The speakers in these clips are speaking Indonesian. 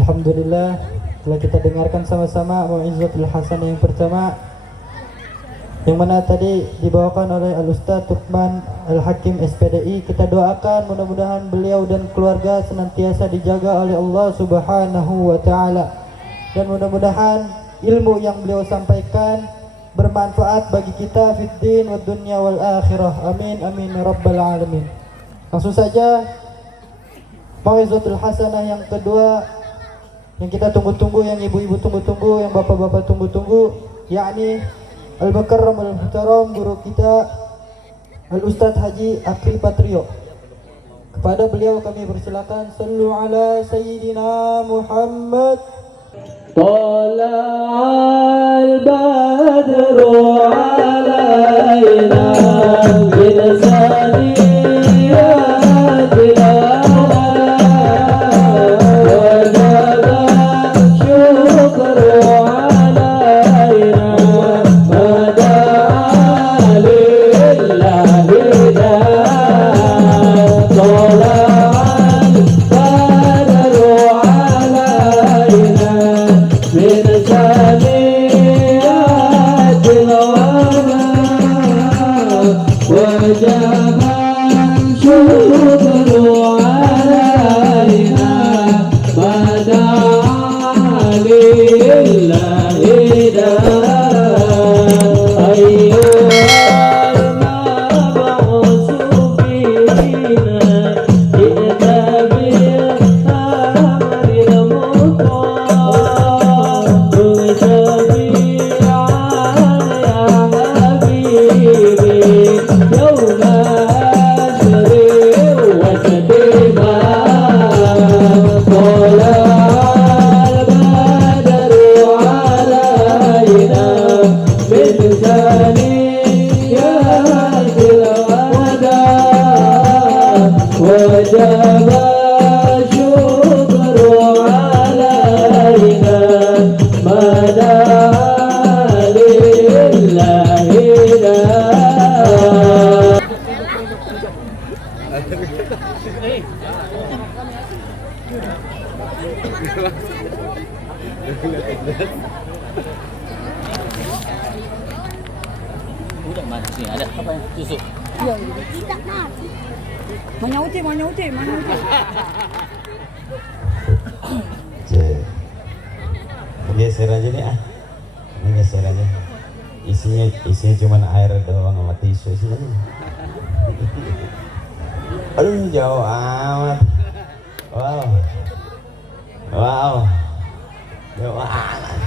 Alhamdulillah telah kita dengarkan sama-sama Mau'izatul Hasanah yang pertama, yang mana tadi dibawakan oleh Al-Ustaz Tuqman Al-Hakim SPDI. Kita doakan mudah-mudahan beliau dan keluarga senantiasa dijaga oleh Allah Subhanahu wa taala, dan mudah-mudahan ilmu yang beliau sampaikan bermanfaat bagi kita fid din wad dunya wal akhirah. Amin amin ya rabbal alamin. Langsung saja Mau'izatul Hasanah yang kedua, yang kita tunggu-tunggu, yang ibu-ibu tunggu-tunggu, yang bapak-bapak tunggu-tunggu, yakni Al-Mukarram Al-Muhtaram guru kita Al-Ustaz Haji Akri Patrio. Kepada beliau kami persilakan. Sallu ala Sayyidina Muhammad. Tala'al badru alaina min saniyatina Udah mati ada apa yang susu? Iya, tidak mati. Menyauti. Geser aja nih ini geser aja. Isinya cuman air doang sama tisu sih. Aduh jauh amat. Wow. Jauh amat.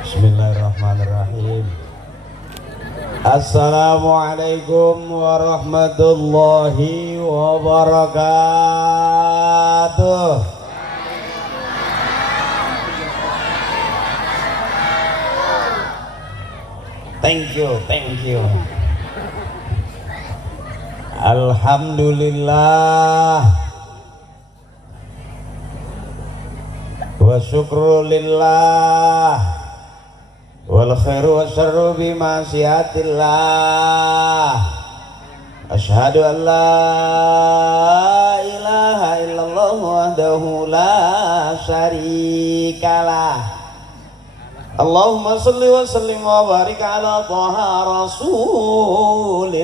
Bismillahirrahmanirrahim. Assalamualaikum warahmatullahi wabarakatuh. Thank you. Alhamdulillah wa syukrulillah wal khairu wasyarru bimasyiatillah. Asyhadu an la ilaha illallah wahdahu la syarikalah. Allahumma salli wa sallim wa barik ala Taha Rasulillah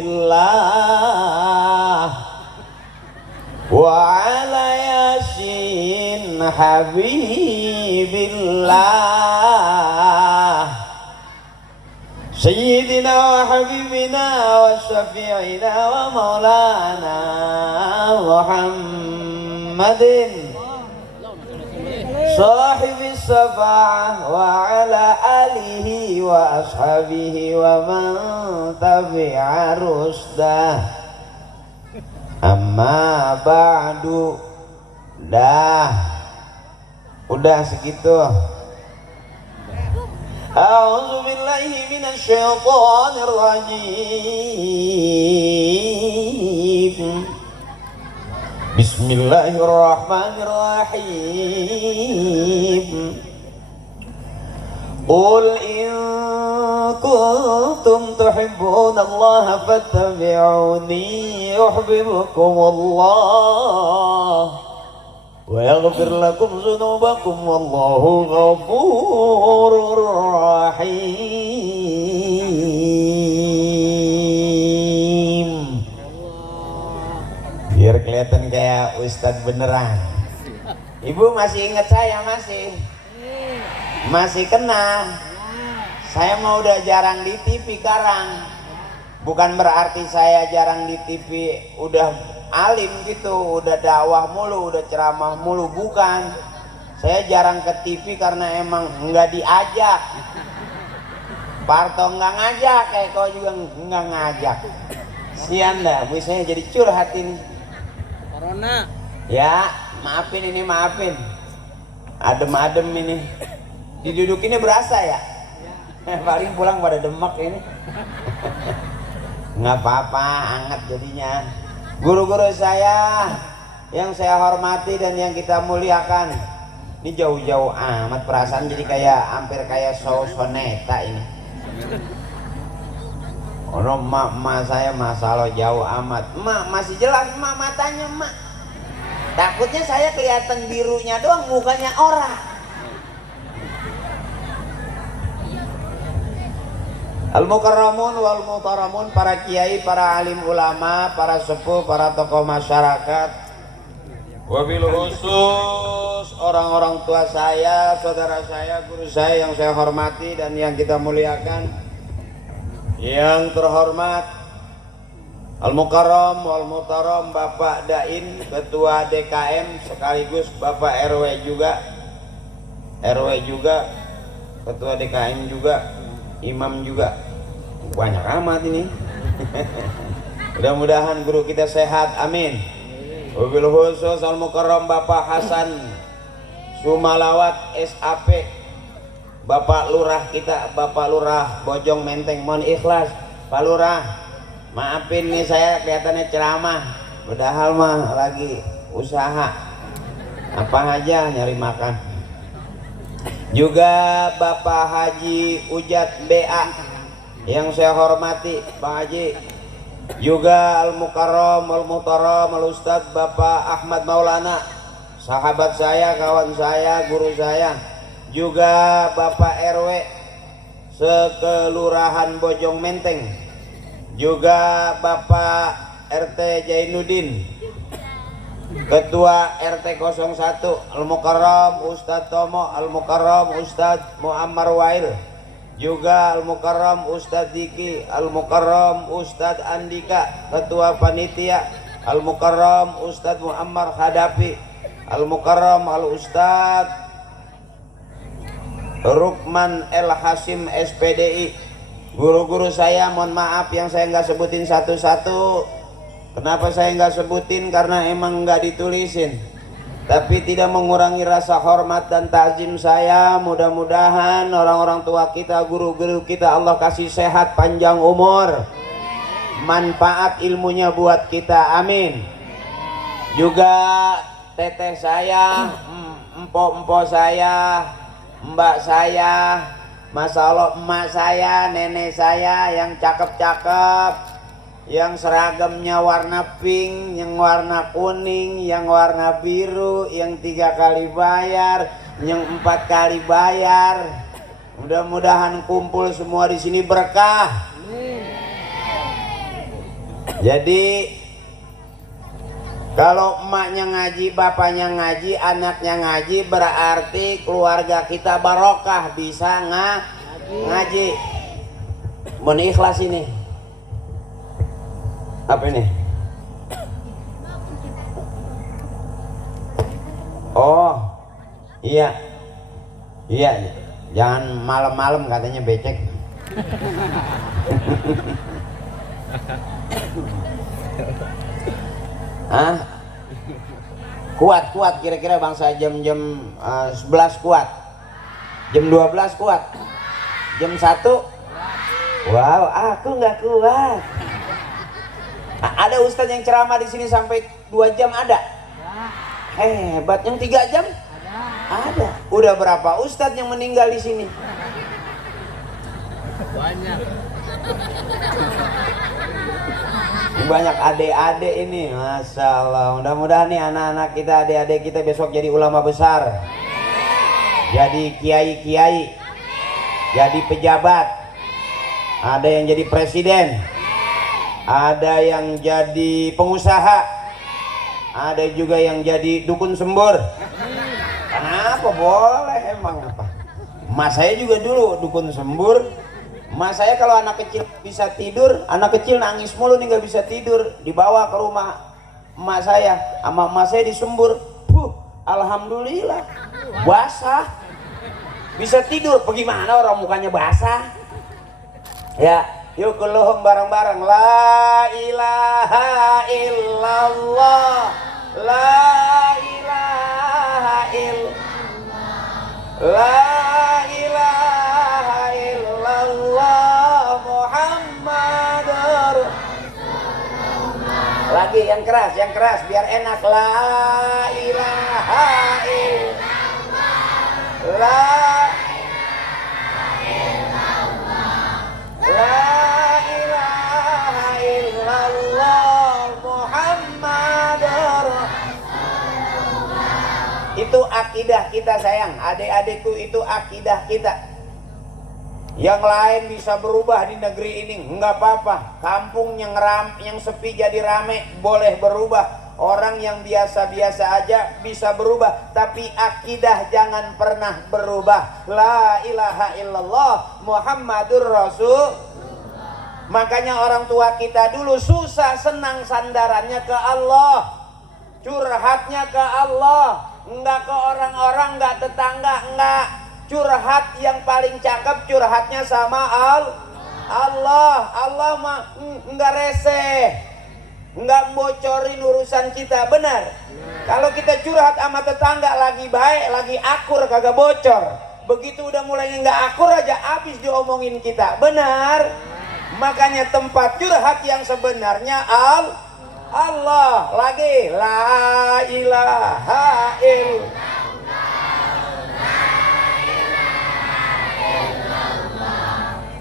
wa ala Yasin Habibillah Sayyidina wa Habibina wa Syafi'ina wa Maulana Muhammadin Sahibis Safa'ah wa ala alihi wa ashabihi wa man tabi'a rusdah. Amma ba'du. Udah segitu. A'udzu billahi minasy syaithanir rajim. Bismillahirrahmanirrahim. Qul in kuntum tuhibbunallaha fattabi'uni yuhibbukumullah wa yaghfir lakum dzunubakum wallahu ghafurur rahim. Biar kelihatan kayak ustadz beneran. Ibu masih ingat saya? Masih kena. Saya mah udah jarang di TV sekarang. Bukan berarti saya jarang di TV udah alim gitu, udah dakwah mulu, udah ceramah mulu, bukan. Saya jarang ke TV karena emang nggak diajak. Parto nggak ngajak, Eko juga nggak ngajak. Sian dah, saya jadi curhat ini. Corona. Ya, maafin ini, maafin. Adem-adem ini. Didudukinnya berasa ya? Paling pulang pada demak ini. Nggak apa-apa, hangat jadinya. Guru-guru saya yang saya hormati dan yang kita muliakan. Ini jauh-jauh amat perasaan jadi kayak hampir kayak soneta ini. Ono mak saya masalah jauh amat. Mak masih jelas mak matanya mak. Takutnya saya kelihatan birunya doang, mukanya orang. Al-Mukarramun wal Muhtaramun, para kiai, para alim ulama, para sepuh, para tokoh masyarakat, wabil khusus orang-orang tua saya, saudara saya, guru saya yang saya hormati dan yang kita muliakan. Yang terhormat Al-Mukarram wal Muhtaram Bapak Dain, Ketua DKM sekaligus Bapak RW juga, Ketua DKM juga, Imam juga, banyak amat ini. Mudah-mudahan guru kita sehat, amin. Wabil khusus Al-Mukarram Bapak Hasan Sumalawat SAP, Bapak Lurah kita, Bapak Lurah Bojong Menteng, mohon ikhlas Pak Lurah, maafin nih saya kelihatannya ceramah, padahal mah lagi usaha apa aja nyari makan. Juga Bapak Haji Ujat BA yang saya hormati, Pak Haji. Juga Al-Mukarram, Al-Muhtaram, Al-Ustadz Bapak Ahmad Maulana, sahabat saya, kawan saya, guru saya. Juga Bapak RW Sekelurahan Bojong Menteng. Juga Bapak RT Jainuddin, Ketua RT 01 Al-Mukarram Ustadz Tomo, Al-Mukarram Ustadz Muammar Wail. Juga Al-Mukarram Ustadz Diki, Al-Mukarram Ustadz Andika, Ketua Panitia, Al-Mukarram Ustadz Muammar Hadapi, Al-Mukarram Al-Ustadz Rukman El Hasim SPDI. Guru-guru saya mohon maaf yang saya nggak sebutin satu-satu. Kenapa saya nggak sebutin? Karena emang nggak ditulisin. Tapi tidak mengurangi rasa hormat dan takzim saya. Mudah-mudahan orang-orang tua kita, guru-guru kita, Allah kasih sehat, panjang umur, manfaat ilmunya buat kita, amin. Juga teteh saya, empok-empok saya, mbak saya, masalah emak saya, nenek saya yang cakep-cakep, yang seragamnya warna pink, yang warna kuning, yang warna biru, yang 3 kali bayar, yang 4 kali bayar. Mudah-mudahan kumpul semua di sini berkah. Jadi kalau emaknya ngaji, bapaknya ngaji, anaknya ngaji, berarti keluarga kita barokah, bisa ngaji. Mohon ikhlas ini. Apa ini? Oh, iya, jangan malam-malam katanya becek. Hah? Kuat kira-kira bangsa jam 11 kuat, jam 12 kuat, jam 1. Wow, aku nggak kuat. Ada ustadz yang ceramah di sini sampai 2 jam ada? Hebat. Yang 3 jam? Ada. Udah berapa ustadz yang meninggal di sini? Banyak adik-adik ini, Masya Allah. Mudah-mudahan nih anak-anak kita, adik-adik kita besok jadi ulama besar, jadi kiai-kiai, jadi pejabat, ada yang jadi presiden, ada yang jadi pengusaha, ada juga yang jadi dukun sembur. Kenapa boleh emang apa? Mas saya juga dulu dukun sembur. Mas saya kalau anak kecil bisa tidur, anak kecil nangis mulu nih nggak bisa tidur, dibawa ke rumah emak saya, sama emak saya disembur. Alhamdulillah basah, bisa tidur. Bagaimana orang mukanya basah? Ya, yuk keluhung bareng-bareng. La ilaha illallah, la ilaha illallah, la ilaha illallah Muhammadur. Lagi yang keras biar enak. La ilaha illallah, la ilaha illallah Muhammadur. Itu akidah kita sayang, adik-adikku, itu akidah kita. Yang lain bisa berubah di negeri ini, enggak apa-apa. Kampung yang sepi jadi rame, boleh berubah. Orang yang biasa-biasa aja bisa berubah, tapi akidah jangan pernah berubah. La ilaha illallah Muhammadur Rasul. Makanya orang tua kita dulu susah senang sandarannya ke Allah, curhatnya ke Allah, enggak ke orang-orang, enggak tetangga, enggak. Curhat yang paling cakep curhatnya sama Allah. Allah mah enggak reseh, enggak bocorin urusan kita, benar. Kalau kita curhat sama tetangga lagi baik, lagi akur, kagak bocor. Begitu udah mulai enggak akur aja habis diomongin kita, benar. Makanya tempat curhat yang sebenarnya Allah. Lagi la ilaha illallah,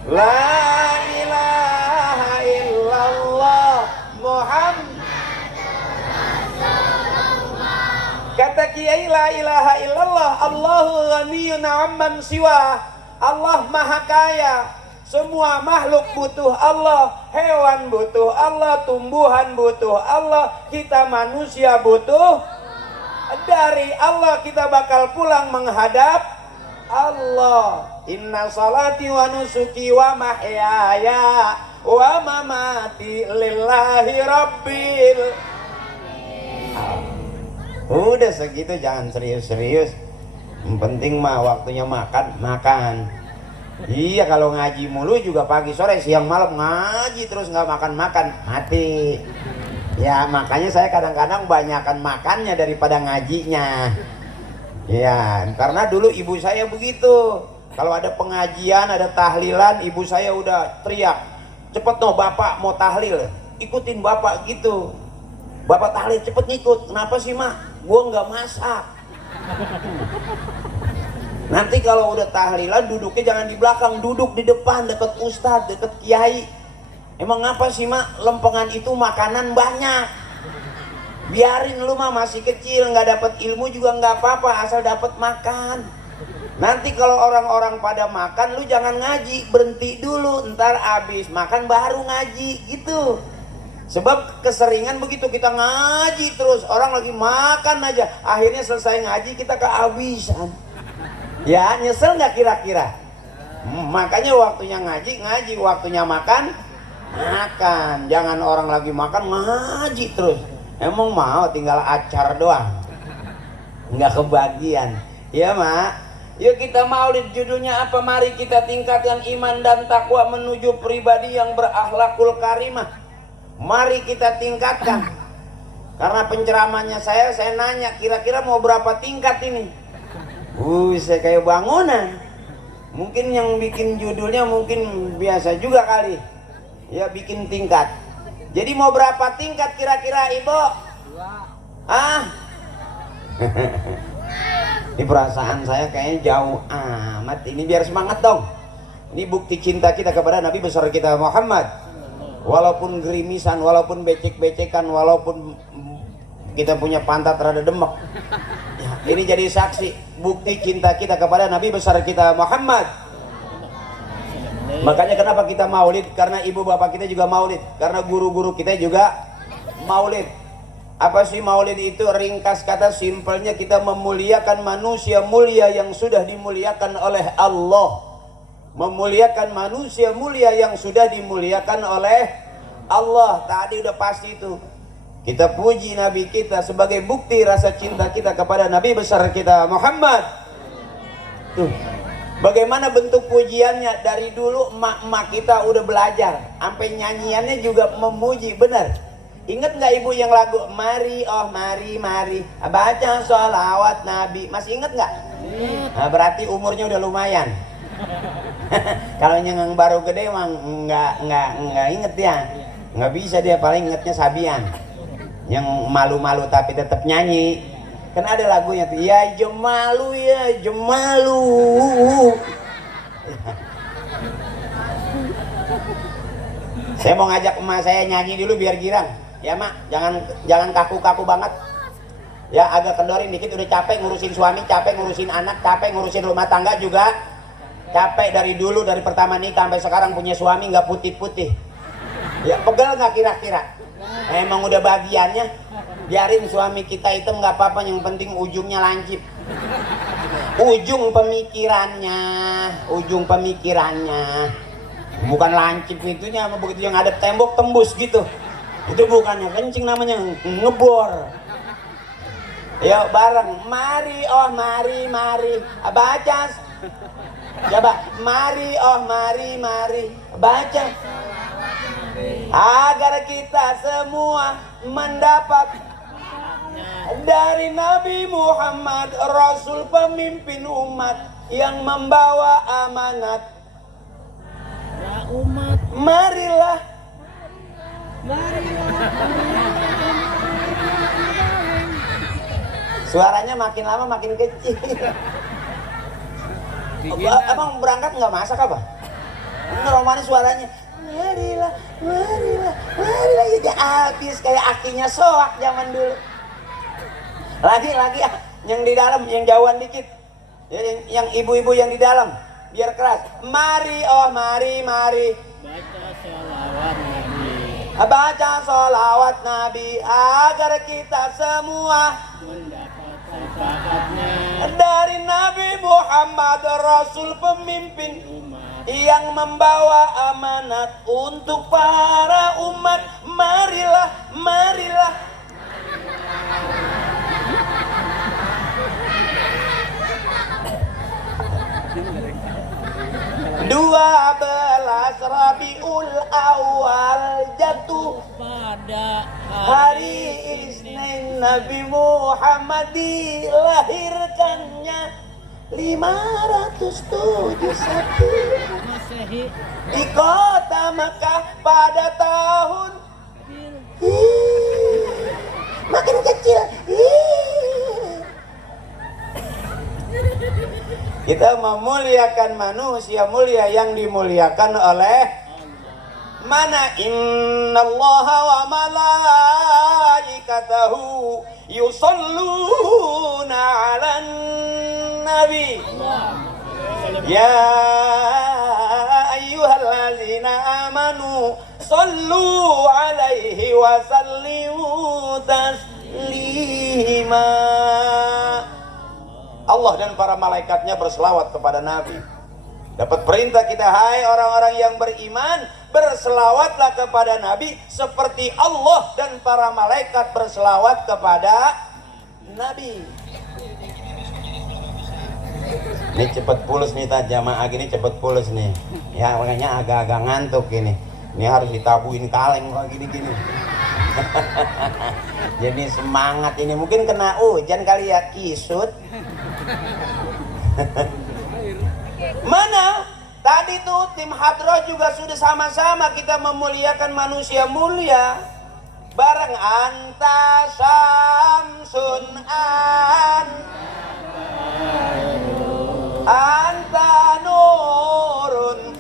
la ilaha illallah Muhammad. Kata kiai, la ilaha illallah Allahu ghaniyun amman siwa. Allah maha kaya, semua makhluk butuh Allah, hewan butuh Allah, tumbuhan butuh Allah, kita manusia butuh. Dari Allah kita bakal pulang menghadap Allah. Inna salati wa nusuki wa mahyaya wa mamati lillahi rabbil. Udah segitu, jangan serius-serius. Yang penting mah waktunya makan. Iya, kalau ngaji mulu juga pagi sore siang malam ngaji terus nggak makan mati. Ya makanya saya kadang-kadang banyakan makannya daripada ngajinya. Ya karena dulu ibu saya begitu. Kalau ada pengajian, ada tahlilan, ibu saya udah teriak, cepet no bapak mau tahlil, ikutin bapak gitu. Bapak tahlil cepet ngikut. Kenapa sih mak? Gua nggak masak. Nanti kalau udah tahlilan duduknya jangan di belakang, duduk di depan deket ustadz, deket kiai. Emang apa sih mak? Lempengan itu makanan banyak. Biarin lu mah masih kecil, nggak dapat ilmu juga nggak apa-apa, asal dapat makan. Nanti kalau orang-orang pada makan, lu jangan ngaji, berhenti dulu, ntar abis makan baru ngaji gitu. Sebab keseringan begitu, kita ngaji terus, orang lagi makan aja, akhirnya selesai ngaji kita kehabisan. Ya nyesel nggak kira-kira? Makanya waktunya ngaji, waktunya makan. Jangan orang lagi makan ngaji terus. Emang mau tinggal acar doang, nggak kebagian. Ya mak. Yuk kita maulid, judulnya apa? Mari kita tingkatkan iman dan takwa menuju pribadi yang berakhlakul karimah. Mari kita tingkatkan. Karena penceramahnya saya nanya kira-kira mau berapa tingkat ini? Saya kayak bangunan. Mungkin yang bikin judulnya mungkin biasa juga kali. Ya bikin tingkat. Jadi mau berapa tingkat kira-kira ibu? 2. Ini perasaan saya kayaknya jauh amat. Ini biar semangat dong. Ini bukti cinta kita kepada Nabi besar kita Muhammad. Walaupun gerimisan, walaupun becek-becekan, walaupun kita punya pantat rada demek, ya, ini jadi saksi bukti cinta kita kepada Nabi besar kita Muhammad. Makanya kenapa kita maulid? Karena ibu bapak kita juga maulid, karena guru-guru kita juga maulid. Apa sih maulid itu? Ringkas kata simpelnya kita memuliakan manusia mulia yang sudah dimuliakan oleh Allah. Memuliakan manusia mulia yang sudah dimuliakan oleh Allah. Tadi udah pasti itu. Kita puji Nabi kita sebagai bukti rasa cinta kita kepada Nabi besar kita Muhammad. Tuh. Bagaimana bentuk pujiannya? Dari dulu emak-emak kita udah belajar, sampai nyanyiannya juga memuji, benar. Ingat nggak ibu yang lagu mari oh mari mari baca sholawat Nabi? Masih ingat nggak? Nah, berarti umurnya udah lumayan. Kalau yang baru gede emang nggak inget dia, nggak bisa dia, paling ingetnya Sabian. Yang malu-malu tapi tetap nyanyi. Kan ada lagunya tuh, ya jemalu ya jemalu. Saya mau ngajak emak saya nyanyi dulu biar girang. Ya mak, jangan kaku-kaku banget. Ya agak kendorin dikit, udah capek ngurusin suami, capek ngurusin anak, capek ngurusin rumah tangga juga. Capek dari dulu, dari pertama nikah sampai sekarang punya suami nggak putih-putih. Ya pegel nggak kira-kira? Emang udah bagiannya. Biarin suami kita hitam nggak apa-apa, yang penting ujungnya lancip. Ujung pemikirannya. Bukan lancip itunya, begitu yang ada tembok tembus gitu. Itu bukannya kencing, namanya ngebor. Yuk bareng, mari oh mari mari baca. Coba mari oh mari mari baca. Agar kita semua mendapat dari Nabi Muhammad, Rasul pemimpin umat yang membawa amanat. Marilah. Suaranya makin lama makin kecil. Emang berangkat nggak masak apa? Ini romantis suaranya. Marilah, marilah, marilah. Ya habis kayak akinya soak zaman dulu. Lagi yang di dalam, yang jauhan dikit. Yang ibu-ibu yang di dalam, biar keras. Mari oh mari mari. Baca sholawat Nabi agar kita semua dari Nabi Muhammad, Rasul pemimpin yang membawa amanat untuk para umat. Marilah, marilah. Dua belas Rabiul Awal jatuh pada hari Isnin, Nabi Muhammad dilahirkannya 571 di kota Makkah pada tahun makin kecil. Kita memuliakan manusia mulia yang dimuliakan oleh mana? Innallaha wa malaikatahu yusalluna 'alan nabi. Ya ayyuhallazina amanu sallu 'alaihi wa sallimu taslima. Allah dan para malaikatnya berselawat kepada Nabi. Dapat perintah kita, hai orang-orang yang beriman, berselawatlah kepada Nabi seperti Allah dan para malaikat berselawat kepada Nabi. Ini cepet pulus nih, jamaah gini cepet pulus nih. Ya makanya agak-agak ngantuk ini. Ini harus ditabuin kaleng kok gini-gini. Jadi semangat ini, mungkin kena hujan kali ya, kisut. Mana? Tadi tuh tim hadroh juga sudah sama-sama kita memuliakan manusia mulia. Bareng anta syamsun anta nurun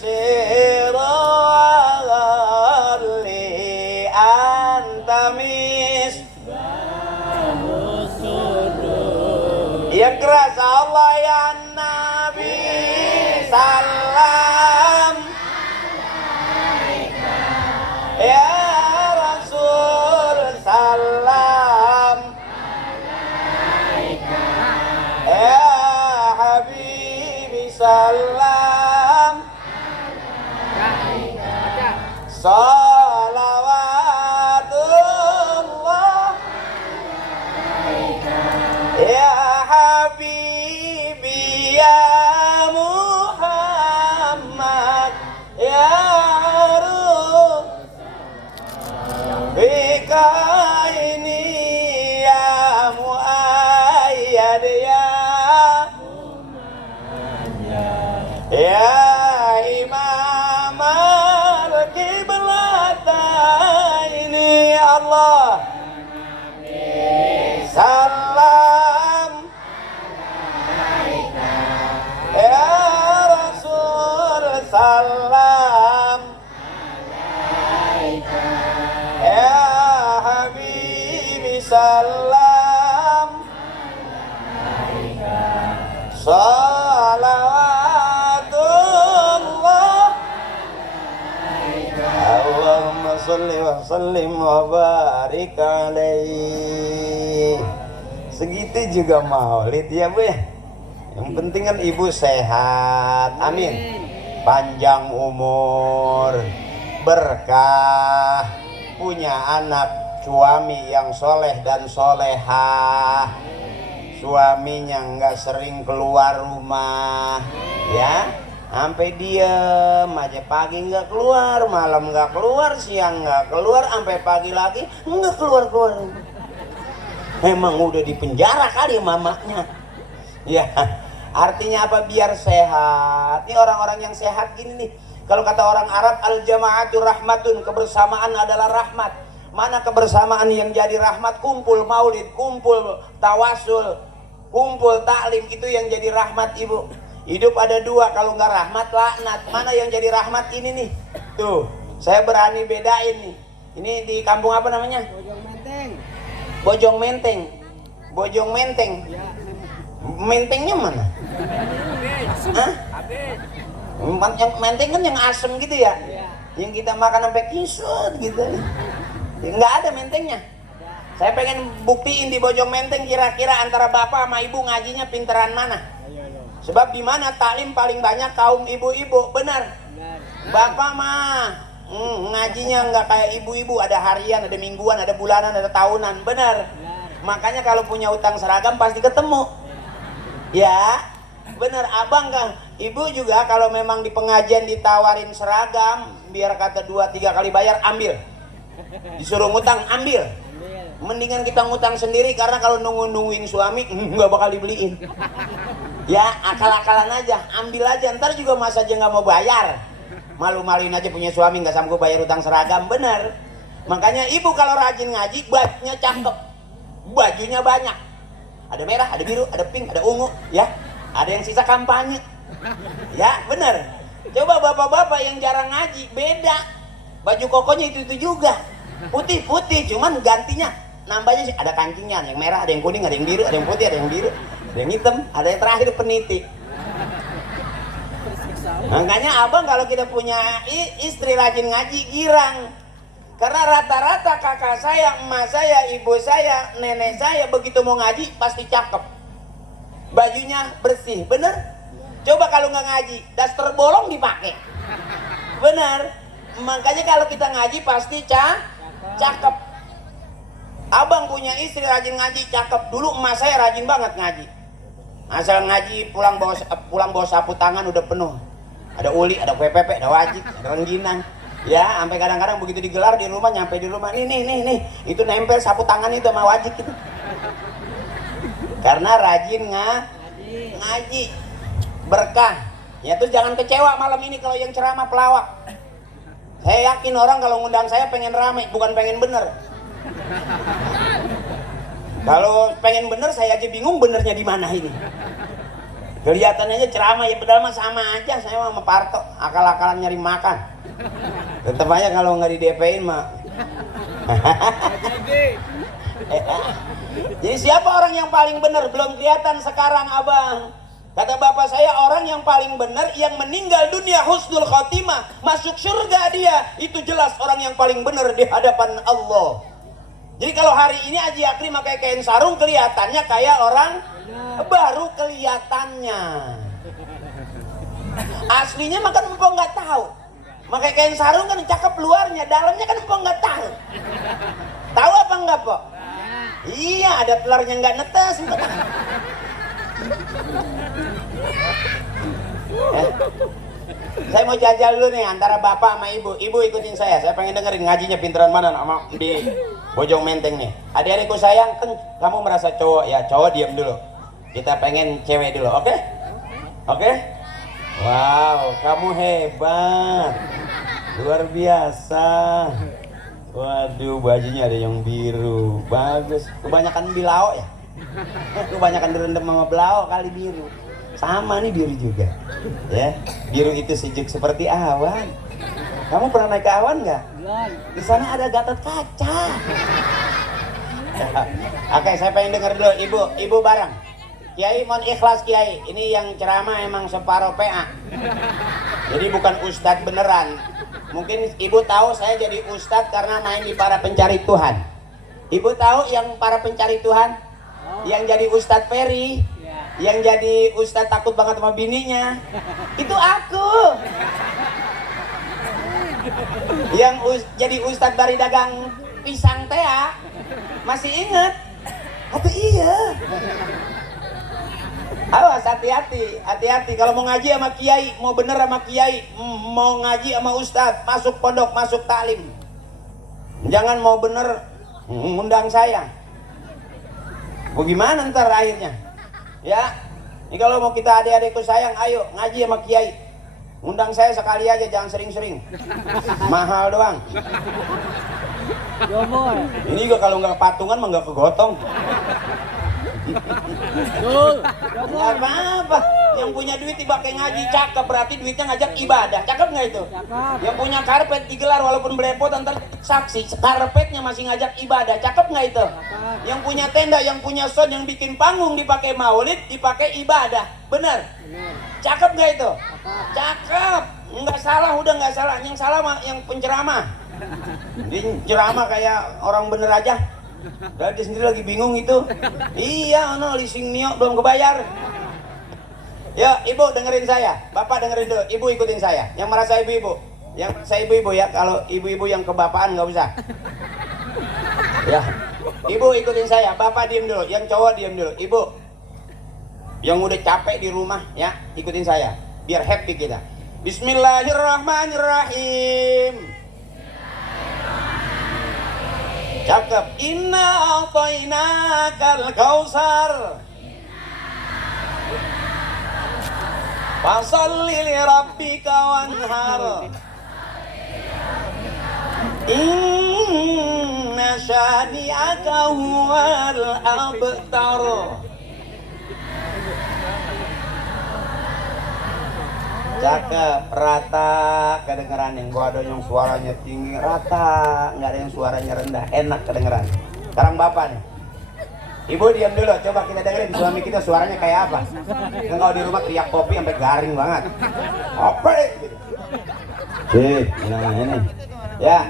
sirali antamis yang keras Allah ya Nabi salam ya Rasul salam ya Habibi salam salawatullah ya Habibi ya Muhammad ya Ruh bika ini ya Muayyad ya Imam al-Qiblataini Allah salam ya Rasul salam ya Habibi salam salawatullah Allahumma salli wa sallim wa barik alaihi. Segitu juga maulid ya Bu ya. Yang penting kan ibu sehat, amin, panjang umur, berkah, punya anak suami yang soleh dan solehah, suaminya nggak sering keluar rumah ya, sampai diem aja, pagi nggak keluar, malam nggak keluar, siang nggak keluar, sampai pagi lagi nggak keluar. Memang udah di penjara kali mamanya. Ya, artinya apa? Biar sehat. Ini orang-orang yang sehat gini nih. Kalau kata orang Arab, al-jama'atu rahmatun, kebersamaan adalah rahmat. Mana kebersamaan yang jadi rahmat? Kumpul maulid, kumpul tawasul, kumpul taklim, itu yang jadi rahmat ibu. Hidup ada dua, kalau nggak rahmat laknat. Mana yang jadi rahmat ini nih? Tuh, saya berani bedain nih. Ini di kampung apa namanya? Bojong Menteng. Bojong Menteng. Mentengnya mana? Hah? Yang menteng kan yang asem gitu ya? Yang kita makan sampai kisut gitu. Nggak ada mentengnya. Saya pengen buktiin di Bojong Menteng kira-kira antara bapak sama ibu ngajinya pinteran mana. Sebab di mana taklim paling banyak kaum ibu-ibu, benar. Bapak mah ngajinya nggak kayak ibu-ibu, ada harian, ada mingguan, ada bulanan, ada tahunan, benar. Makanya kalau punya utang seragam pasti ketemu. Ya, benar abang kan. Ibu juga kalau memang di pengajian ditawarin seragam, biar kata 2-3 kali bayar, ambil. Disuruh ngutang, ambil. Mendingan kita ngutang sendiri, karena kalau nungguin suami nggak bakal dibeliin. Ya, akal-akalan aja, ambil aja. Ntar juga masa aja nggak mau bayar. Malu-maluin aja punya suami nggak sanggup bayar utang seragam, bener. Makanya ibu kalau rajin ngaji, bajunya cakep, bajunya banyak, ada merah, ada biru, ada pink, ada ungu, ya, ada yang sisa kampanye, ya, bener. Coba bapak-bapak yang jarang ngaji, beda, baju kokonya itu juga, putih-putih, cuman gantinya, nambahnya sih, ada kancingnya, yang merah, ada yang kuning, ada yang biru, ada yang putih, ada yang biru, ada yang hitam, ada yang terakhir peniti. Makanya abang kalau kita punya istri rajin ngaji, girang. Karena rata-rata kakak saya, emak saya, ibu saya, nenek saya begitu mau ngaji pasti cakep, bajunya bersih, bener. Coba kalau nggak ngaji, daster bolong dipakai, bener. Makanya kalau kita ngaji pasti cakep. Abang punya istri rajin ngaji, cakep. Dulu emak saya rajin banget ngaji. Asal ngaji pulang bawa sapu tangan udah penuh. Ada uli, ada PPP, ada wajib, ada rengginang. Ya, sampai kadang-kadang begitu digelar di rumah, nyampe di rumah, nih, itu nempel sapu tangan itu sama wajib gitu. Karena rajin ngaji, berkah. Ya tuh jangan kecewa malam ini kalau yang ceramah pelawak. Saya yakin orang kalau ngundang saya pengen rame, bukan pengen bener. Kalau pengen bener saya aja bingung benernya di mana ini. Kelihatannya aja ceramah, ya padahal mah sama aja saya sama Parto, akal-akalan nyari makan. Tetep aja kalau nggak di DP-in mah. Jadi siapa orang yang paling benar? Belum kelihatan sekarang abang. Kata bapak saya, orang yang paling benar yang meninggal dunia husnul khotimah, masuk surga dia, itu jelas orang yang paling benar di hadapan Allah. Jadi kalau hari ini Haji Akrim pakai kain sarung, kelihatannya kayak orang baru kelihatannya. Aslinya makan empok nggak tahu. Pakai kain sarung kan cakep luarnya, dalamnya kan empok nggak tahu. Tahu apa enggak, Pok? Iya, ada telurnya nggak netes. Saya mau jajal dulu nih antara bapak sama ibu. Ibu ikutin saya pengen dengerin ngajinya pinteran mana sama di Bojong Menteng nih. Adik-adikku sayang, kan kamu merasa cowok ya, cowok diam dulu. Kita pengen cewek dulu, oke? Oke? Wow, kamu hebat, luar biasa. Waduh, bajunya ada yang biru, bagus. Kebanyakan bilau ya? Kebanyakan direndam sama belau kali biru. Sama nih biru juga, ya. Biru itu sejuk seperti awan. Kamu pernah naik ke awan nggak? Di sana ada Gatot Kaca. Oke, saya pengen dengar dulu, ibu bareng. Kiai mohon ikhlas Kiai. Ini yang ceramah emang separuh PA. Jadi bukan ustadz beneran. Mungkin ibu tahu saya jadi ustadz karena main di Para Pencari Tuhan. Ibu tahu yang Para Pencari Tuhan? Yang jadi Ustadz Ferry, yang jadi Ustadz takut banget sama bininya, itu aku. Yang jadi Ustadz bari dagang pisang teh, masih inget? Atau iya? Awas, hati-hati kalau mau ngaji sama kiai, mau bener sama kiai, mau ngaji sama ustadz, masuk pondok, masuk taklim. Jangan mau bener ngundang saya. Bagaimana ntar akhirnya? Ya, ini kalau mau kita adik-adikku sayang, ayo ngaji sama kiai. Undang saya sekali aja, jangan sering-sering. Mahal doang. Ini juga kalau nggak patungan mah nggak kegotong. Nggak apa-apa. Yang punya duit dipakai ngaji cakep, berarti duitnya ngajak ibadah. Cakep nggak itu? Cakep. Yang punya karpet digelar walaupun belepotan ntar saksi, karpetnya masih ngajak ibadah. Cakep nggak itu? Cakep. Yang punya tenda, yang punya sound, yang bikin panggung dipakai maulid, dipakai ibadah. Bener? Cakep nggak itu? Cakep. Nggak salah, udah nggak salah. Yang salah mah yang penceramah. Dia ceramah kayak orang bener aja. Dan dia sendiri lagi bingung itu. Iya, lising nio belum kebayar. Ya, ibu dengerin saya, bapak dengerin dulu, ibu ikutin saya. Yang merasa ibu-ibu, ya. Kalau ibu-ibu yang kebapaan nggak usah. Ya, ibu ikutin saya, bapak diem dulu, yang cowok diem dulu. Ibu, yang udah capek di rumah, ya, ikutin saya, biar happy kita. Bismillahirrahmanirrahim. Cakep. Inna a'tainakal kautsar. Fasalli li rabbika wanhar. Inna syani'aka huwal abtar. Cakep, rata kedengeran. Yang gua ada yang suaranya tinggi, rata, nggak ada yang suaranya rendah, enak kedengeran. Sekarang bapak nih, ibu diam dulu, coba kita dengerin suami kita suaranya kayak apa. Kan kalau di rumah teriak kopi sampai garing banget. Apa? Nah ini, ya,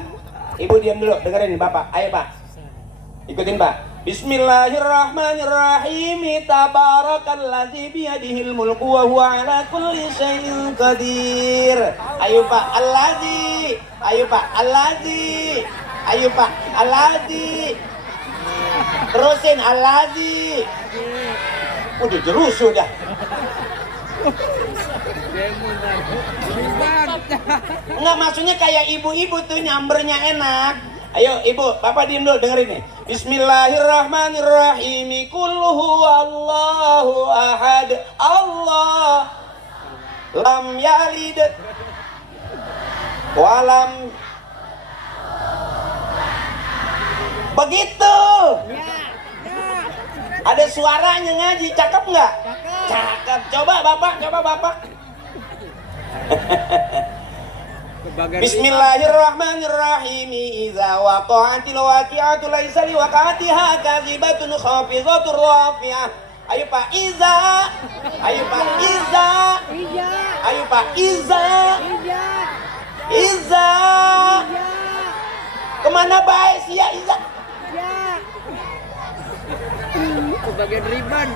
ibu diam dulu, dengerin bapak. Ayo pak, ikutin pak. Bismillahirrahmanirrahim. Tabarakalladzi biyadihil mulku wa huwa ala kulli syai'in qadir. Ayo Pak, Alladzi. Ayo Pak, Alladzi. Ayo Pak, Alladzi. Terusin Alladzi. Udah jerus sudah. Enggak, maksudnya kayak ibu-ibu tuh nyambernya enak. Ayo ibu, bapak diem dulu, dengerin nih. Bismillahirrahmanirrahim. Qul huwallahu ahad. Allah lam yalid walam. Begitu. Ada suaranya ngaji, cakep nggak? Cakep. Coba bapak. Bismillahirrahmanirrahim. Iza waqa'atil waqi'atu laisa liwaqa'atiha kadzibatun khafizatur rafi'ah. Ayo Pak Iza. Ayo Pak Iza. Ayo Pak Iza. Iza. Kemana baik sih ya Iza? Kebagian riban.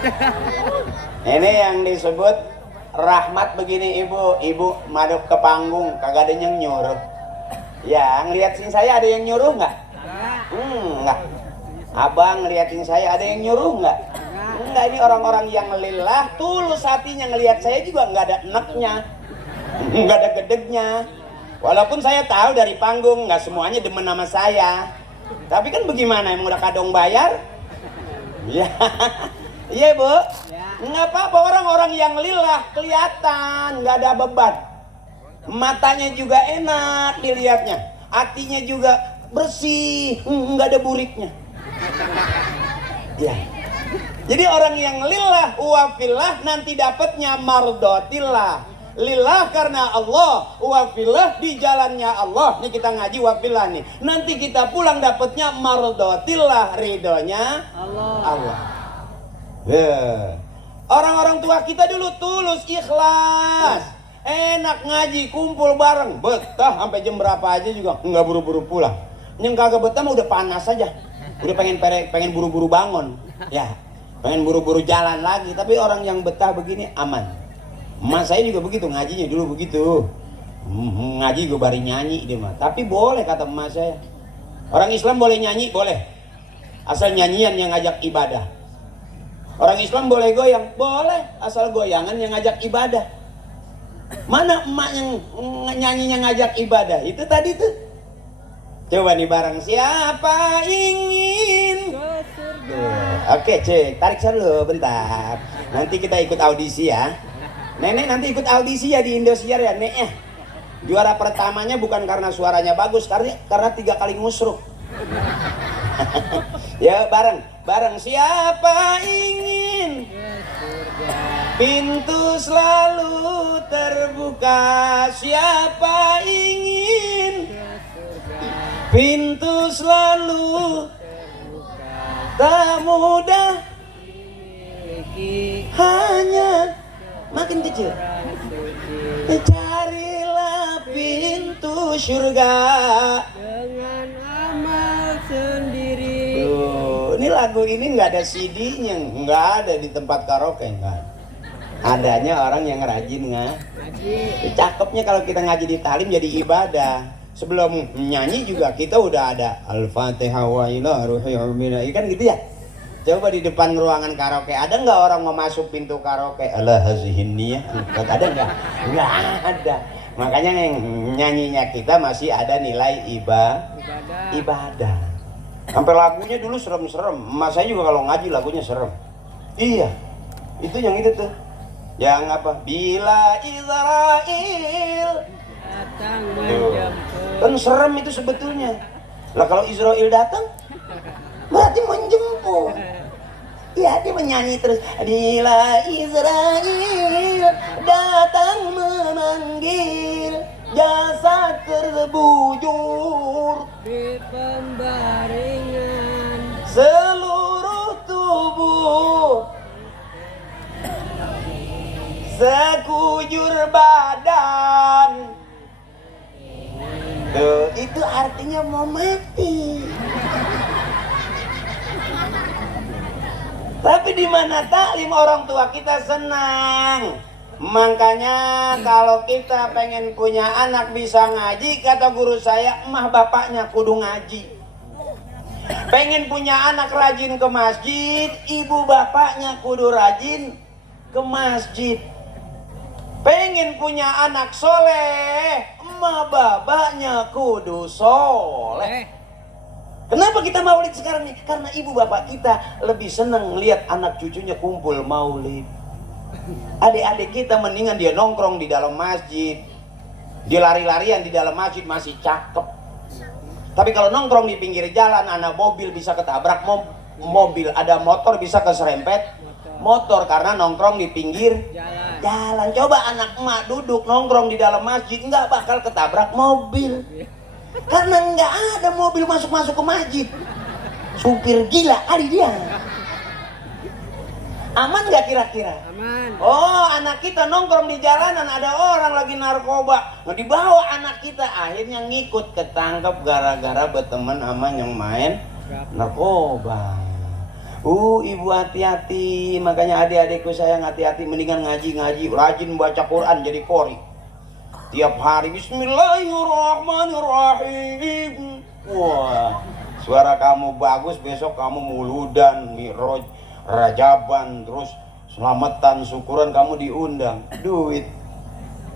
Ini yang disebut rahmat begini ibu madep ke panggung kagak ada yang nyuruh. Ya ngeliatin saya ada yang nyuruh nggak? Nggak. Abang ngeliatin saya ada yang nyuruh nggak? Enggak, ini orang-orang yang lillah tulus hatinya ngelihat saya juga nggak ada enaknya, nggak ada gedegnya. Walaupun saya tahu dari panggung nggak semuanya demen sama saya, tapi kan bagaimana, emang udah kadung bayar? Ya, iya bu. Nggak apa-apa, orang-orang yang lillah kelihatan nggak ada beban, matanya juga enak dilihatnya, hatinya juga bersih, nggak ada buriknya. Ya. Jadi orang yang lillah wa fillah nanti dapatnya mardotillah. Lillah karena Allah, wa fillah di jalannya Allah. Nih kita ngaji wa fillah nih. Nanti kita pulang dapatnya mardotillah, ridhonya Allah. Orang-orang tua kita dulu tulus, ikhlas, enak ngaji, kumpul bareng, betah sampai jam berapa aja juga nggak buru-buru pulang. Yang kagak betah mah udah panas aja, udah pengen buru-buru bangun, ya, pengen buru-buru jalan lagi. Tapi orang yang betah begini aman. Emak saya juga begitu, ngajinya dulu begitu, ngaji gue bari nyanyi dia mah. Tapi boleh kata emak saya, orang Islam boleh nyanyi, boleh, asal nyanyian yang ngajak ibadah. Orang Islam boleh goyang, boleh, asal goyangan yang ngajak ibadah. Mana emak yang nyanyinya ngajak ibadah? Itu tadi tuh. Coba nih bareng, siapa ingin ke surga. Oke cek, tarik dulu bentar. Nanti kita ikut audisi ya. Nenek nanti ikut audisi ya di Indosiar ya Nek ya. Juara pertamanya bukan karena suaranya bagus, karena 3 kali ngusruk. Ya bareng siapa ingin pintu selalu terbuka, siapa ingin pintu selalu tak mudah, hanya makin kecil. Carilah pintu surga dengan amal sendiri. Ini lagu ini nggak ada CD-nya, nggak ada di tempat karaoke, nggak. Adanya orang yang rajin ngaji. Cakepnya kalau kita ngaji di talim jadi ibadah. Sebelum nyanyi juga kita udah ada Al-Fatihah wa ila ruhi umina, kan gitu ya. Coba di depan ruangan karaoke, ada nggak orang mau masuk pintu karaoke? Allah hazihin niyah, ada nggak? Nggak ada. Makanya yang nyanyinya kita masih ada nilai ibadah. Sampai lagunya dulu serem-serem. Emak saya juga kalau ngaji lagunya serem. Iya, itu yang itu tuh. Yang apa? Bila Israel datang menjemput. Kan serem itu sebetulnya. Lah kalau Israel datang berarti menjemput. Ya dia menyanyi terus. Bila Israel datang memanggil, jasad terbujur di pembaringan, seluruh tubuh sekujur badan. Tuh, itu artinya mau mati. Tapi di mana taklim orang tua kita senang. Makanya kalau kita pengen punya anak bisa ngaji, kata guru saya, emah bapaknya kudu ngaji. Pengen punya anak rajin ke masjid, ibu bapaknya kudu rajin ke masjid. Pengen punya anak soleh, emah bapaknya kudu soleh. Kenapa kita maulid sekarang nih? Karena ibu bapak kita lebih seneng lihat anak cucunya kumpul maulid. Adik-adik kita mendingan dia nongkrong di dalam masjid, dia lari-larian di dalam masjid masih cakep. Tapi kalau nongkrong di pinggir jalan, anak mobil bisa ketabrak mobil, ada motor bisa keserempet motor karena nongkrong di pinggir jalan. Coba anak emak duduk nongkrong di dalam masjid, nggak bakal ketabrak mobil karena nggak ada mobil masuk-masuk ke masjid. Supir gila kali dia. Aman nggak kira-kira? Aman. Oh, anak kita nongkrong di jalanan, ada orang lagi narkoba, nah dibawa anak kita, akhirnya ngikut, ketangkep gara-gara berteman sama yang main narkoba. Ibu hati-hati, makanya adik-adikku sayang hati-hati, mendingan ngaji, rajin baca Quran jadi qori. Tiap hari Bismillahirrahmanirrahim. Wah, suara kamu bagus, besok kamu muludan, miroj, rajaban, terus selamatan, syukuran kamu diundang. Duit